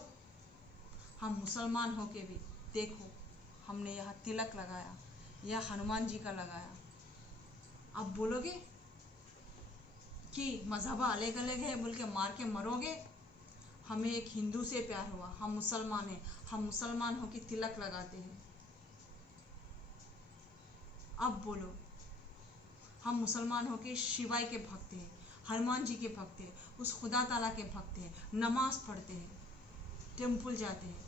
हम मुसलमान होके भी देखो, हमने यहाँ तिलक लगाया, यह हनुमान जी का लगाया। आप बोलोगे कि मजहब अलग अलग है बोल के मार के मरोगे? हमें एक हिंदू से प्यार हुआ, हम मुसलमान हैं, हम मुसलमान होके तिलक लगाते हैं। अब बोलो, हम मुसलमान होके शिवाय के भक्त हैं, हनुमान जी के भक्त हैं, उस खुदा ताला के भक्त हैं, नमाज पढ़ते हैं, टेम्पल जाते हैं।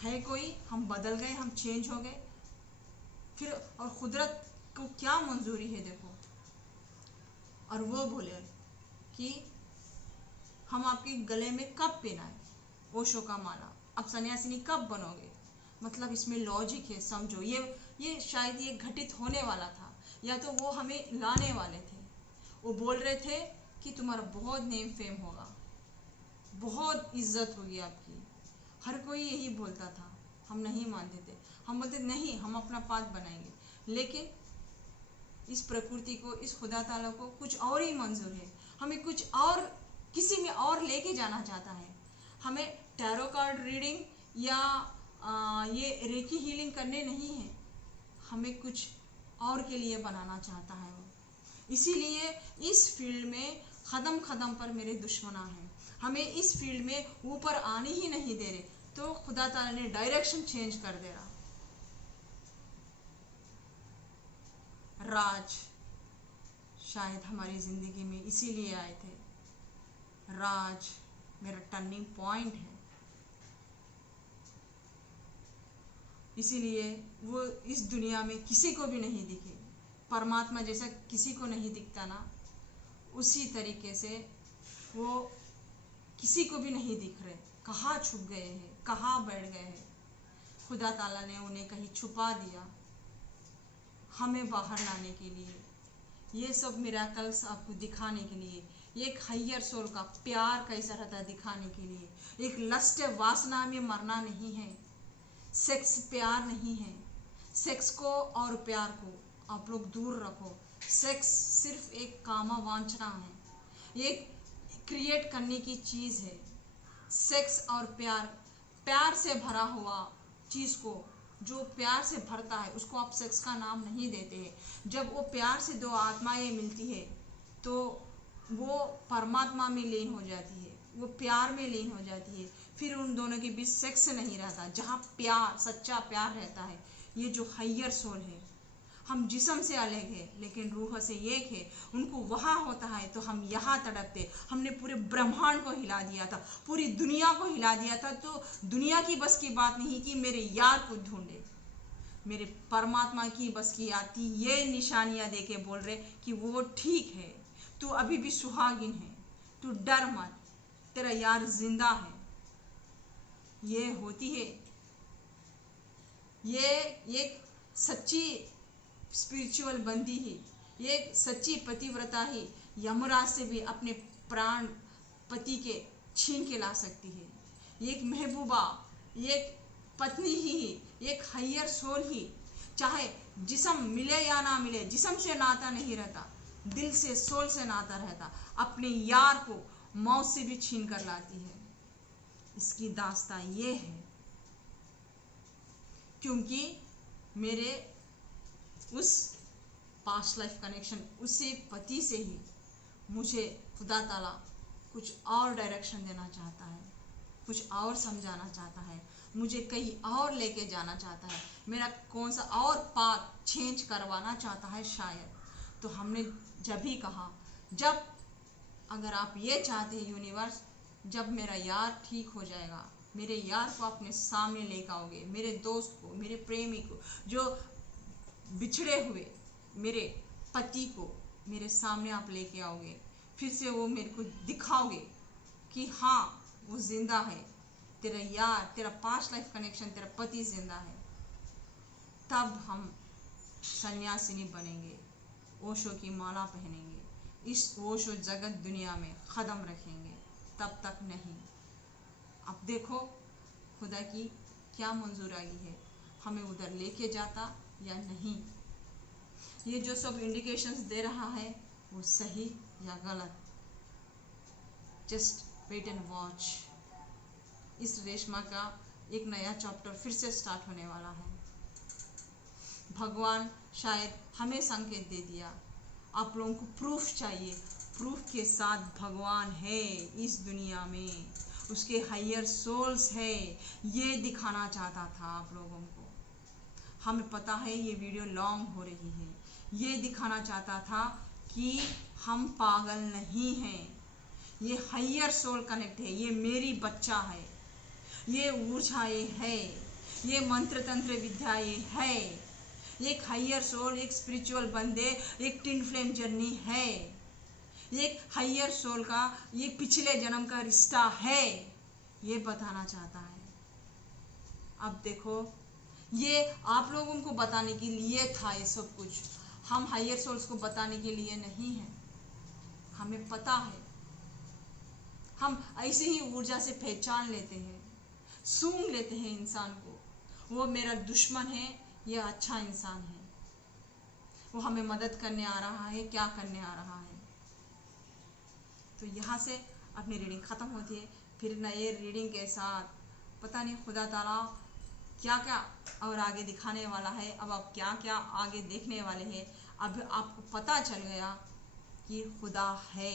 है कोई? हम बदल गए, हम चेंज हो गए फिर? और कुदरत को क्या मंजूरी है देखो। और वो बोले कि हम आपके गले में कब पहनाए ओशो का माला, अब सन्यासिनी कब बनोगे? मतलब इसमें लॉजिक है, समझो। ये शायद ये घटित होने वाला था, या तो वो हमें लाने वाले थे। वो बोल रहे थे कि तुम्हारा बहुत नेम फेम होगा, बहुत इज्जत होगी आपकी। हर कोई यही बोलता था, हम नहीं मानते थे। हम बोलते नहीं, हम अपना पाथ बनाएंगे। लेकिन इस प्रकृति को, इस खुदा ताला को कुछ और ही मंजूर है, हमें कुछ और किसी में और लेके जाना चाहता है। हमें टैरो कार्ड रीडिंग या ये रेकी हीलिंग करने नहीं है, हमें कुछ और के लिए बनाना चाहता है वो। इसीलिए इस फील्ड में कदम कदम पर मेरे दुश्मना हैं, हमें इस फील्ड में ऊपर आने ही नहीं दे रहे। तो खुदा ताला ने डायरेक्शन चेंज कर दे रहा। राज शायद हमारी ज़िंदगी में इसीलिए आए थे। राज मेरा टर्निंग पॉइंट है, इसीलिए वो इस दुनिया में किसी को भी नहीं दिखे। परमात्मा जैसा किसी को नहीं दिखता ना, उसी तरीके से वो किसी को भी नहीं दिख रहे। कहाँ छुप गए हैं, कहाँ बैठ गए हैं? खुदा ताला ने उन्हें कहीं छुपा दिया, हमें बाहर लाने के लिए, ये सब मिरेकल्स आपको दिखाने के लिए, एक हायर सोल का प्यार कैसा रहता है दिखाने के लिए। एक लस्ट वासना में मरना नहीं है, सेक्स प्यार नहीं है। सेक्स को और प्यार को आप लोग दूर रखो। सेक्स सिर्फ एक कामा वांछना है, एक क्रिएट करने की चीज़ है। सेक्स और प्यार, प्यार से भरा हुआ चीज़ को, जो प्यार से भरता है उसको आप सेक्स का नाम नहीं देते हैं। जब वो प्यार से दो आत्माएं मिलती है तो वो परमात्मा में लीन हो जाती है, वो प्यार में लीन हो जाती है। फिर उन दोनों के बीच सेक्स नहीं रहता, जहाँ प्यार, सच्चा प्यार रहता है। ये जो हायर सोल है, हम जिस्म से अलग है लेकिन रूह से एक है, उनको वहाँ होता है तो हम यहाँ तड़पते। हमने पूरे ब्रह्मांड को हिला दिया था, पूरी दुनिया को हिला दिया था, तो दुनिया की बस की बात नहीं कि मेरे यार को ढूंढे। मेरे परमात्मा की बस की आती ये निशानियां देके बोल रहे कि वो ठीक है, तू अभी भी सुहागिन है, तू डर मत, तेरा यार जिंदा है। ये होती है, ये एक सच्ची स्पिरिचुअल बंदी ही, ये सच्ची पतिव्रता ही यमराज से भी अपने प्राण पति के छीन के ला सकती है। ये एक महबूबा, ये एक पत्नी ही, एक हायर सोल ही, चाहे जिस्म मिले या ना मिले, जिस्म से नाता नहीं रहता, दिल से सोल से नाता रहता, अपने यार को मौत से भी छीन कर लाती है। इसकी दास्तां ये है, क्योंकि मेरे उस पास्ट लाइफ कनेक्शन, उसी पति से ही मुझे खुदा ताला कुछ और डायरेक्शन देना चाहता है, कुछ और समझाना चाहता है, मुझे कहीं और लेके जाना चाहता है, मेरा कौन सा और पाथ चेंज करवाना चाहता है शायद। तो हमने जब ही कहा, जब अगर आप ये चाहते हैं यूनिवर्स, जब मेरा यार ठीक हो जाएगा, मेरे यार को अपने सामने लेकर आओगे, मेरे दोस्त को, मेरे प्रेमी को, जो बिछड़े हुए मेरे पति को मेरे सामने आप लेके आओगे, फिर से वो मेरे को दिखाओगे कि हाँ वो जिंदा है, तेरा यार, तेरा पास्ट लाइफ कनेक्शन, तेरा पति जिंदा है, तब हम सन्यासिनी बनेंगे, ओशो की माला पहनेंगे, इस ओशो जगत दुनिया में कदम रखेंगे, तब तक नहीं। अब देखो खुदा की क्या मंजूराई है, हमें उधर लेके जाता या नहीं। ये जो सब इंडिकेशंस दे रहा है वो सही या गलत, जस्ट वेट एंड वॉच। इस रेशमा का एक नया चैप्टर फिर से स्टार्ट होने वाला है। भगवान शायद हमें संकेत दे दिया, आप लोगों को प्रूफ चाहिए, प्रूफ के साथ भगवान है इस दुनिया में, उसके हायर सोल्स है, ये दिखाना चाहता था आप लोगों को। हमें पता है ये वीडियो लॉन्ग हो रही है, ये दिखाना चाहता था कि हम पागल नहीं हैं, ये हायर सोल कनेक्ट है, ये मेरी बच्चा है, ये ऊर्जाएं है, ये मंत्र तंत्र विद्याएं है, एक हायर सोल, एक स्पिरिचुअल बंदे, एक टिन फ्लेम जर्नी है, एक हायर सोल का ये पिछले जन्म का रिश्ता है, ये बताना चाहता है। अब देखो ये आप लोगों को बताने के लिए था ये सब कुछ, हम हायर सोल्स को बताने के लिए नहीं है। हमें पता है, हम ऐसे ही ऊर्जा से पहचान लेते हैं, सूंघ लेते हैं इंसान को, वो मेरा दुश्मन है, ये अच्छा इंसान है, वो हमें मदद करने आ रहा है, क्या करने आ रहा है। तो यहाँ से अपनी रीडिंग ख़त्म होती है, फिर नए रीडिंग के साथ पता नहीं खुदा ताला क्या क्या और आगे दिखाने वाला है। अब आप क्या क्या आगे देखने वाले हैं, अब आपको पता चल गया कि खुदा है,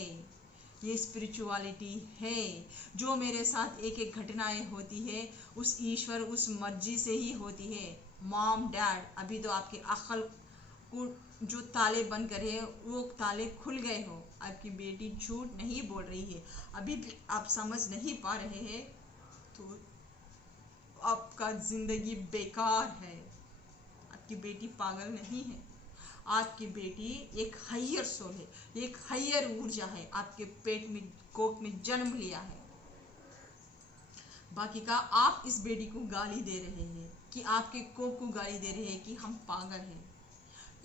ये स्पिरिचुअलिटी है। जो मेरे साथ एक एक घटनाएं होती है उस ईश्वर, उस मर्जी से ही होती है। मॉम डैड, अभी तो आपके अक्ल को जो ताले बंद करे वो ताले खुल गए हो, आपकी बेटी झूठ नहीं बोल रही है, अभी भी आप समझ नहीं पा रहे हैं तो आपका जिंदगी बेकार है। आपकी बेटी पागल नहीं है, आपकी बेटी एक हायर सोल है, एक हायर ऊर्जा है, आपके पेट में कोख में जन्म लिया है। बाकी का आप इस बेटी को गाली दे रहे हैं कि आपके कोख को गाली दे रहे हैं कि हम पागल हैं,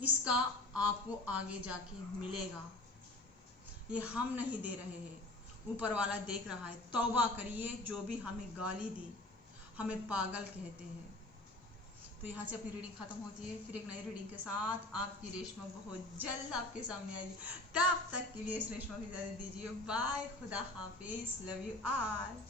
इसका आपको आगे जाके मिलेगा। ये हम नहीं दे रहे हैं, ऊपर वाला देख रहा है। तौबा करिए, जो भी हमें गाली दी, हमें पागल कहते हैं। तो यहाँ से अपनी रीडिंग खत्म होती है, फिर एक नई रीडिंग के साथ आपकी रेशमा बहुत जल्द आपके सामने आएगी। तब तक के लिए इस रेशमा की इजाजत दीजिए, बाय, खुदा हाफिज, लव यू ऑल।